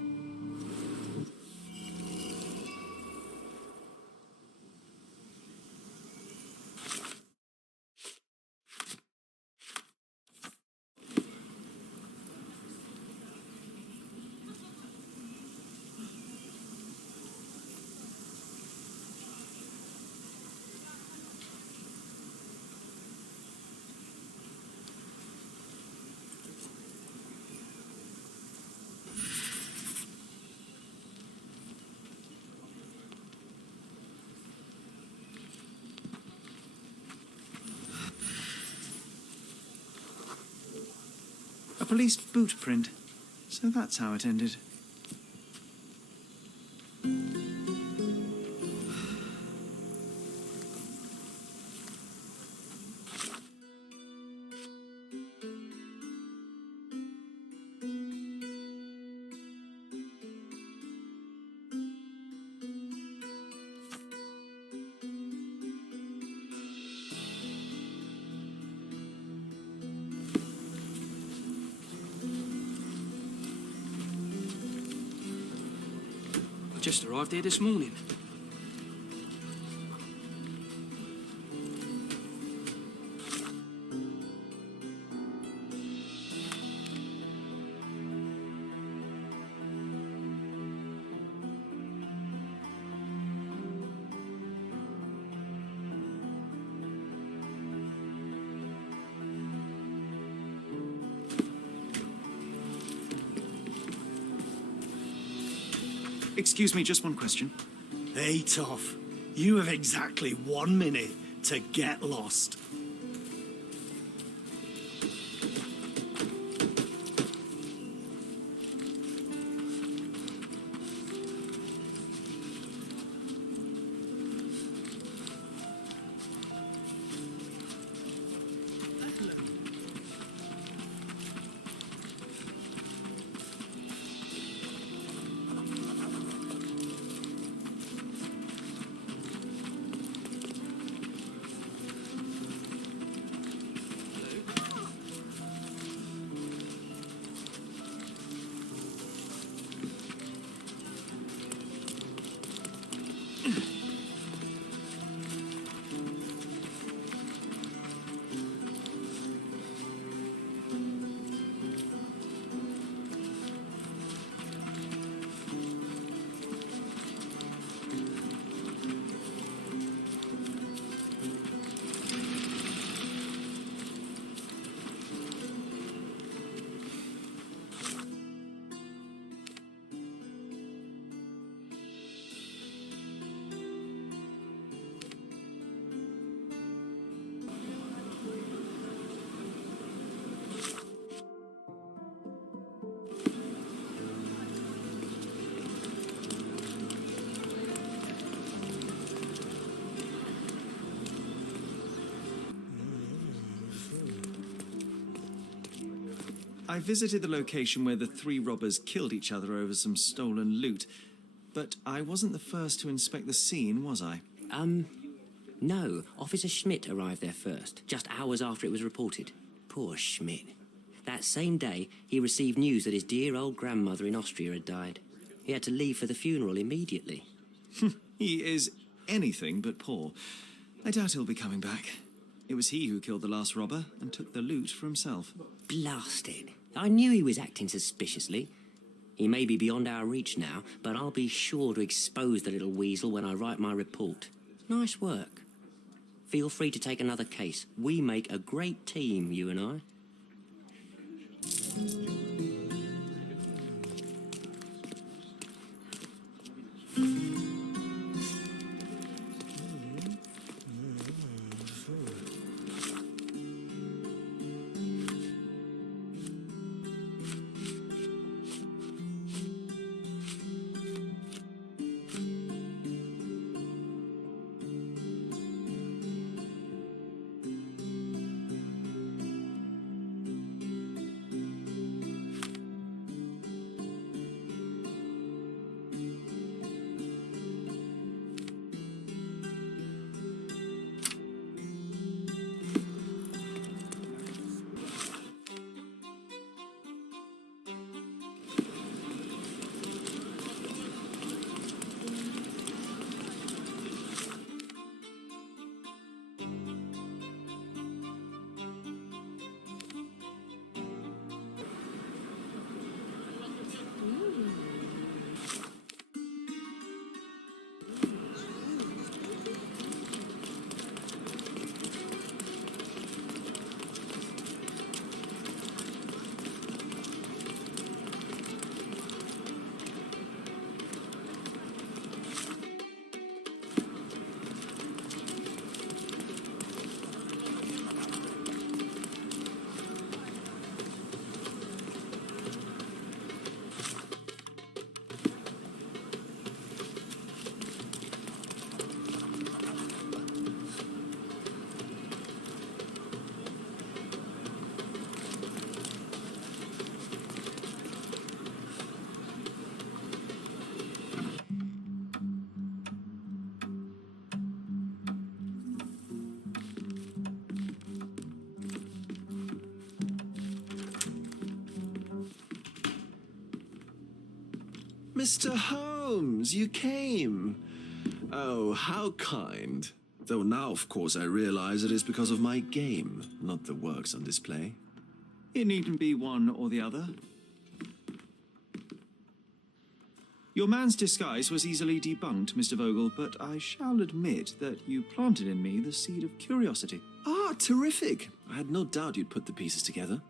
A police boot print. So that's how it ended. Just arrived here this morning. Excuse me, just one question. Hey, Toff. You have exactly 1 minute to get lost. I visited the location where the three robbers killed each other over some stolen loot, but I wasn't the first to inspect the scene, was I? No. Officer Schmidt arrived there first, just hours after it was reported. Poor Schmidt. That same day, he received news that his dear old grandmother in Austria had died. He had to leave for the funeral immediately. He is anything but poor. I doubt he'll be coming back. It was he who killed the last robber and took the loot for himself. Blast it. I knew he was acting suspiciously. He may be beyond our reach now, but I'll be sure to expose the little weasel when I write my report. Nice work. Feel free to take another case. We make a great team, you and I. Mr. Holmes! Holmes, you came. Oh, how kind. Though now, of course, I realize it is because of my game, not the works on display. It needn't be one or the other. Your man's disguise was easily debunked, Mr. Vogel, but I shall admit that you planted in me the seed of curiosity. Ah, terrific. I had no doubt you'd put the pieces together.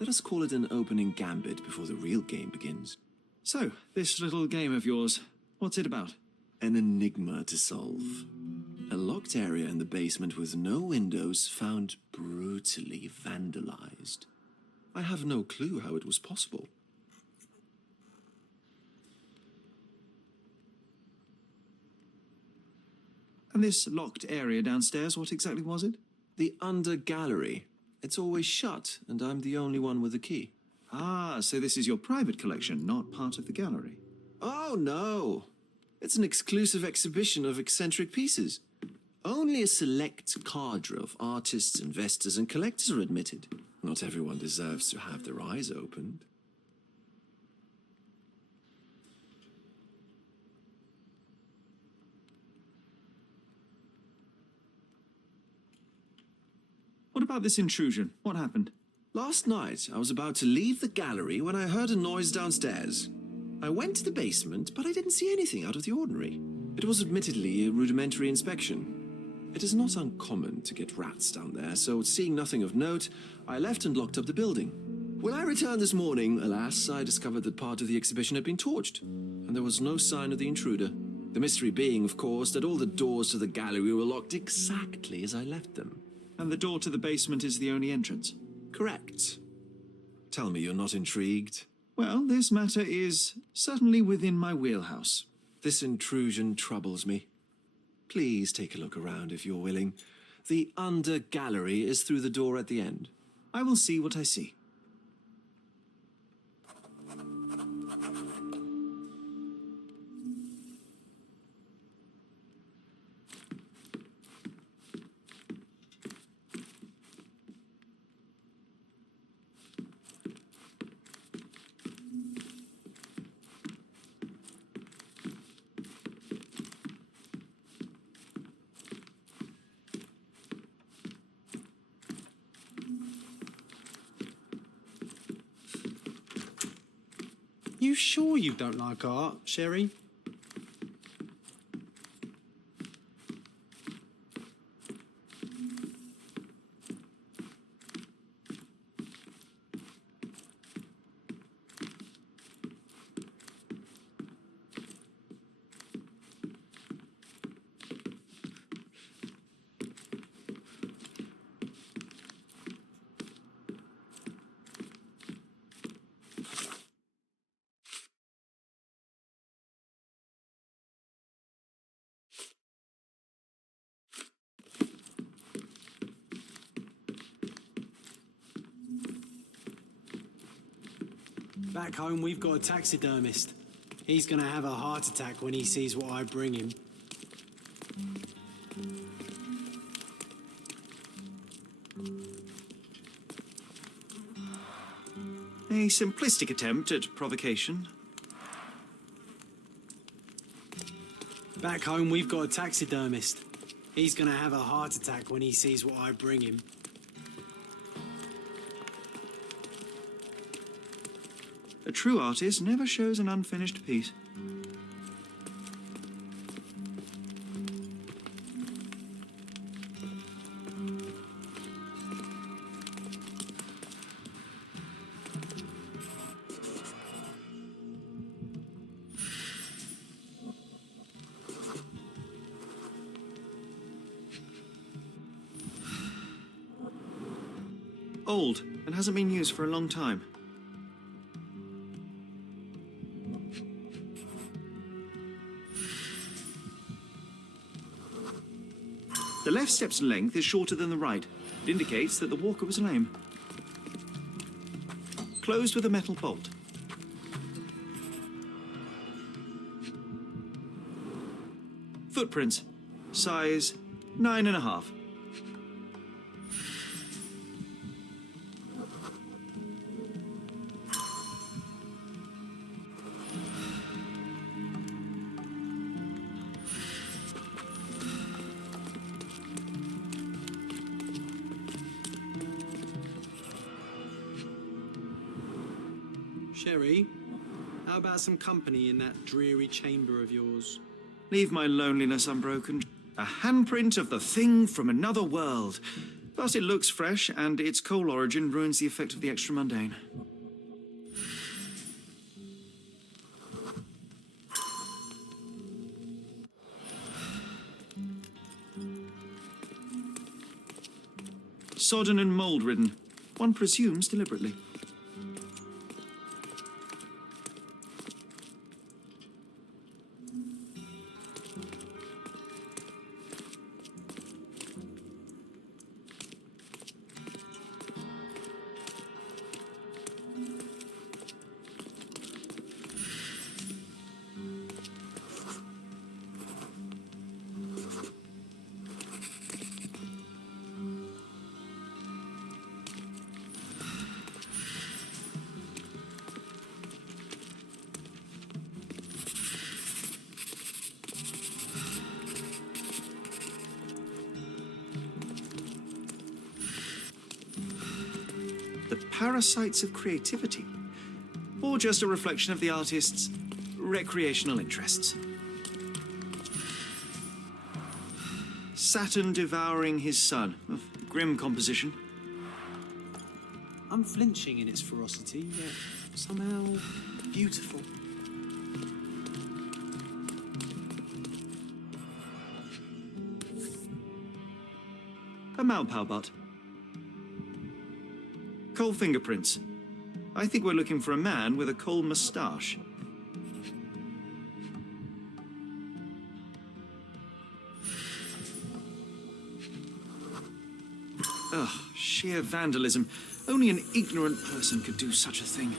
Let us call it an opening gambit before the real game begins. So, this little game of yours, what's it about? An enigma to solve. A locked area in the basement with no windows found brutally vandalized. I have no clue how it was possible. And this locked area downstairs, what exactly was it? The under gallery. It's always shut, and I'm the only one with the key. Ah, so this is your private collection, not part of the gallery. Oh, no. It's an exclusive exhibition of eccentric pieces. Only a select cadre of artists, investors, and collectors are admitted. Not everyone deserves to have their eyes opened. What about this intrusion? What happened? Last night, I was about to leave the gallery when I heard a noise downstairs. I went to the basement, but I didn't see anything out of the ordinary. It was admittedly a rudimentary inspection. It is not uncommon to get rats down there, so seeing nothing of note, I left and locked up the building. When I returned this morning, alas, I discovered that part of the exhibition had been torched, and there was no sign of the intruder. The mystery being, of course, that all the doors to the gallery were locked exactly as I left them. And the door to the basement is the only entrance? Correct. Tell me you're not intrigued. Well, this matter is certainly within my wheelhouse. This intrusion troubles me. Please take a look around if you're willing. The under gallery is through the door at the end. I will see what I see. You sure you don't like art, Sherry? Back home, we've got a taxidermist. He's gonna have a heart attack when he sees what I bring him. A simplistic attempt at provocation. Back home, we've got a taxidermist. He's gonna have a heart attack when he sees what I bring him. A true artist never shows an unfinished piece. Old, and hasn't been used for a long time. The left step's length is shorter than the right. It indicates that the walker was lame. Closed with a metal bolt. Footprints. Size 9.5. Sherry, how about some company in that dreary chamber of yours? Leave my loneliness unbroken. A handprint of the thing from another world. But it looks fresh, and its coal origin ruins the effect of the extra mundane. Sodden and mould-ridden. One presumes deliberately. Parasites of creativity, or just a reflection of the artist's recreational interests. Saturn devouring his sun. Grim composition. Unflinching in its ferocity, yet somehow beautiful. A Malpowbot. Coal fingerprints. I think we're looking for a man with a coal moustache. Ugh, sheer vandalism. Only an ignorant person could do such a thing.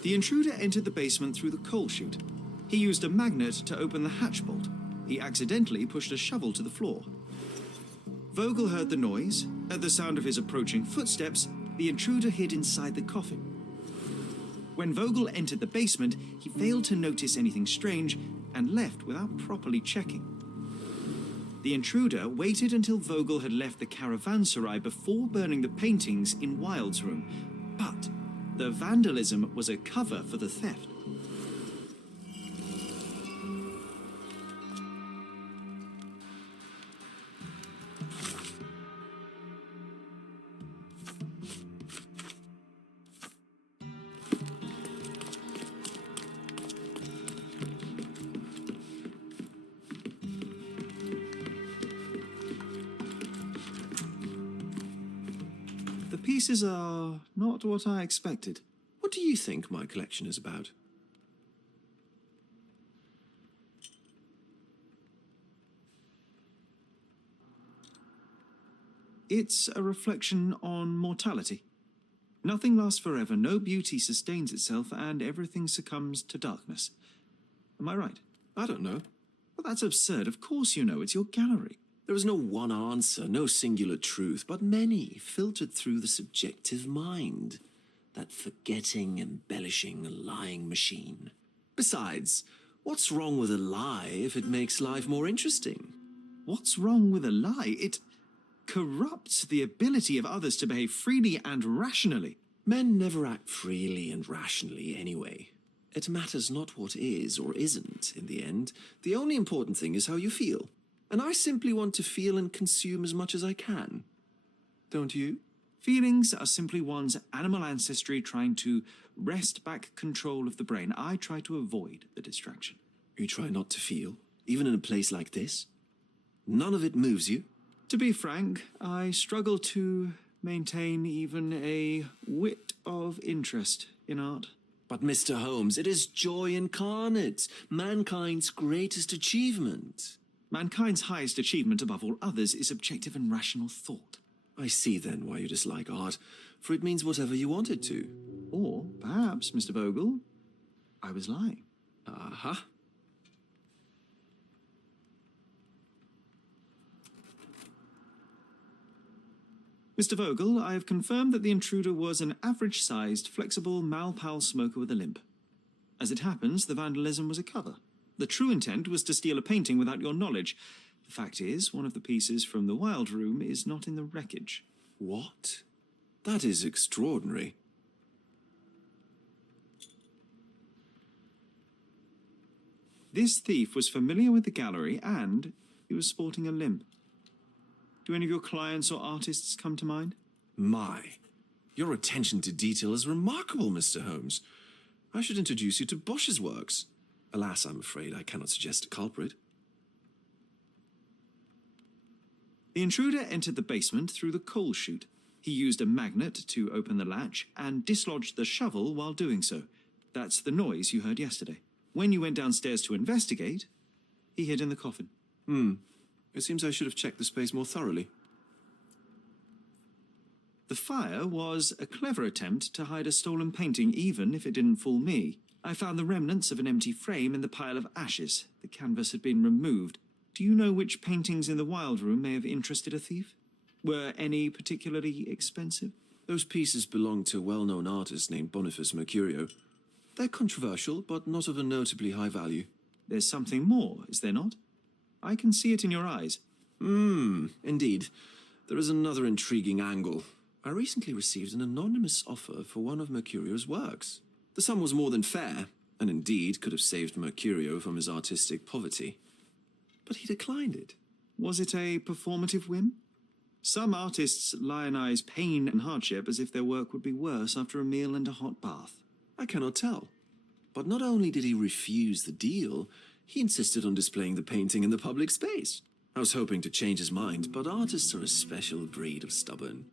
The intruder entered the basement through the coal chute. He used a magnet to open the hatch bolt. He accidentally pushed a shovel to the floor. Vogel heard the noise. At the sound of his approaching footsteps, the intruder hid inside the coffin. When Vogel entered the basement, he failed to notice anything strange and left without properly checking. The intruder waited until Vogel had left the caravanserai before burning the paintings in Wilde's room. But the vandalism was a cover for the theft. pieces are not what I expected. What do you think my collection is about? It's a reflection on mortality. Nothing lasts forever, no beauty sustains itself, and everything succumbs to darkness. Am I right? I don't know. Well, that's absurd. Of course you know. It's your gallery. There is no one answer, no singular truth, but many filtered through the subjective mind. That forgetting, embellishing, lying machine. Besides, what's wrong with a lie if it makes life more interesting? What's wrong with a lie? It corrupts the ability of others to behave freely and rationally. Men never act freely and rationally anyway. It matters not what is or isn't in the end. The only important thing is how you feel. And I simply want to feel and consume as much as I can. Don't you? Feelings are simply one's animal ancestry trying to wrest back control of the brain. I try to avoid the distraction. You try not to feel, even in a place like this? None of it moves you? To be frank, I struggle to maintain even a whit of interest in art. But, Mr. Holmes, it is joy incarnate, mankind's greatest achievement. Mankind's highest achievement above all others is objective and rational thought. I see then why you dislike art, for it means whatever you want it to. Or perhaps, Mr. Vogel, I was lying. Aha. Mr. Vogel, I have confirmed that the intruder was an average-sized, flexible Malpal smoker with a limp. As it happens, the vandalism was a cover. The true intent was to steal a painting without your knowledge. The fact is, one of the pieces from the Wild Room is not in the wreckage. What? That is extraordinary. This thief was familiar with the gallery and he was sporting a limp. Do any of your clients or artists come to mind? My, your attention to detail is remarkable, Mr. Holmes. I should introduce you to Bosch's works. Alas, I'm afraid I cannot suggest a culprit. The intruder entered the basement through the coal chute. He used a magnet to open the latch and dislodged the shovel while doing so. That's the noise you heard yesterday. When you went downstairs to investigate, he hid in the coffin. It seems I should have checked the space more thoroughly. The fire was a clever attempt to hide a stolen painting, even if it didn't fool me. I found the remnants of an empty frame in the pile of ashes. The canvas had been removed. Do you know which paintings in the Wild Room may have interested a thief? Were any particularly expensive? Those pieces belong to a well-known artist named Boniface Mercurio. They're controversial, but not of a notably high value. There's something more, is there not? I can see it in your eyes. Indeed. There is another intriguing angle. I recently received an anonymous offer for one of Mercurio's works. The sum was more than fair, and indeed could have saved Mercurio from his artistic poverty. But he declined it. Was it a performative whim? Some artists lionize pain and hardship as if their work would be worse after a meal and a hot bath. I cannot tell. But not only did he refuse the deal, he insisted on displaying the painting in the public space. I was hoping to change his mind, but artists are a special breed of stubborn.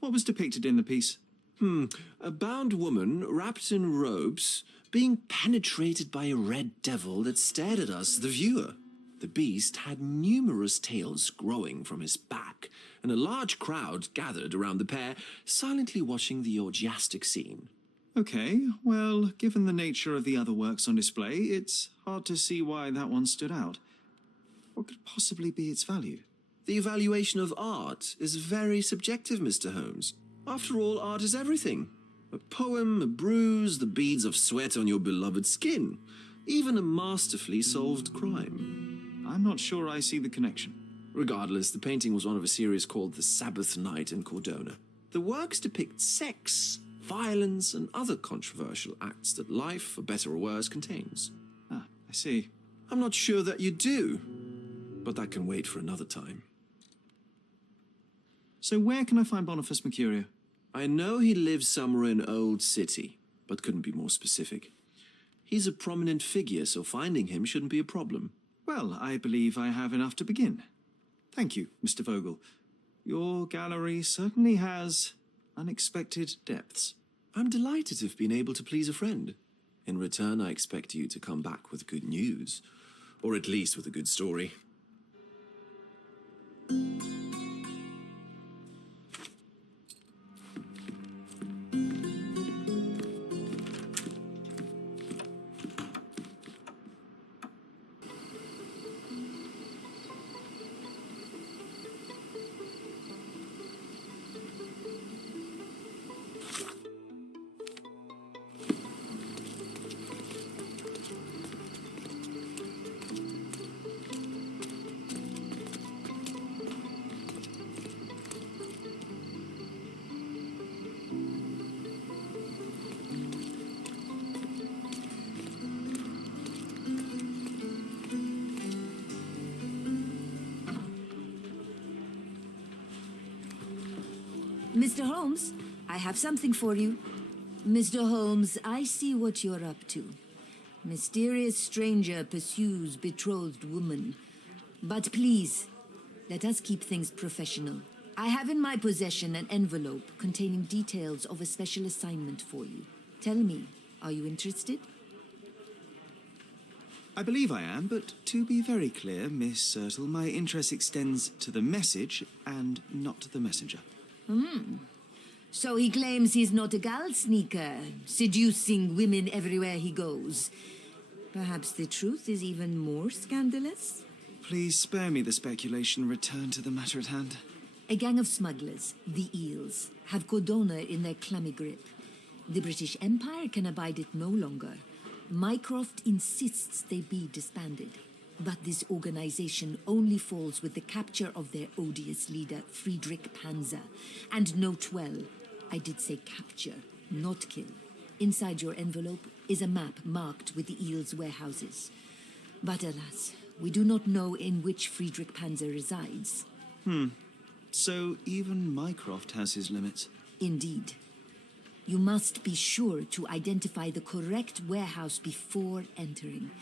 What was depicted in the piece? A bound woman, wrapped in robes, being penetrated by a red devil that stared at us, the viewer. The beast had numerous tails growing from his back, and a large crowd gathered around the pair, silently watching the orgiastic scene. Okay, well, given the nature of the other works on display, it's hard to see why that one stood out. What could possibly be its value? The evaluation of art is very subjective, Mr. Holmes. After all, art is everything. A poem, a bruise, the beads of sweat on your beloved skin. Even a masterfully solved crime. I'm not sure I see the connection. Regardless, the painting was one of a series called The Sabbath Night in Cordona. The works depict sex, violence, and other controversial acts that life, for better or worse, contains. I see. I'm not sure that you do, but that can wait for another time. So where can I find Boniface Mercurio? I know he lives somewhere in Old City, but couldn't be more specific. He's a prominent figure, so finding him shouldn't be a problem. Well, I believe I have enough to begin. Thank you, Mr. Vogel. Your gallery certainly has unexpected depths. I'm delighted to have been able to please a friend. In return, I expect you to come back with good news. Or at least with a good story. Mr. Holmes, I have something for you. Mr. Holmes, I see what you're up to. Mysterious stranger pursues betrothed woman. But please, let us keep things professional. I have in my possession an envelope containing details of a special assignment for you. Tell me, are you interested? I believe I am, but to be very clear, Miss Sertle, my interest extends to the message and not the messenger. So he claims he's not a gal sneaker, seducing women everywhere he goes. Perhaps the truth is even more scandalous? Please spare me the speculation. Return to the matter at hand. A gang of smugglers, the Eels, have Cordona in their clammy grip. The British Empire can abide it no longer. Mycroft insists they be disbanded. But this organization only falls with the capture of their odious leader, Friedrich Panzer. And note well, I did say capture, not kill. Inside your envelope is a map marked with the Eels' warehouses. But alas, we do not know in which Friedrich Panzer resides. So even Mycroft has his limits. Indeed. You must be sure to identify the correct warehouse before entering.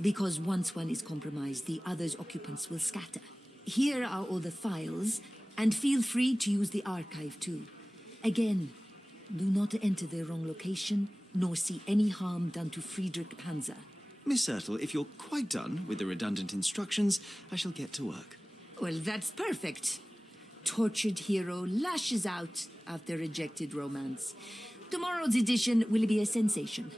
Because once one is compromised, the other's occupants will scatter. Here are all the files, and feel free to use the archive too. Again, do not enter the wrong location, nor see any harm done to Friedrich Panzer. Miss Sertle, if you're quite done with the redundant instructions, I shall get to work. Well, that's perfect. Tortured hero lashes out after rejected romance. Tomorrow's edition will be a sensation.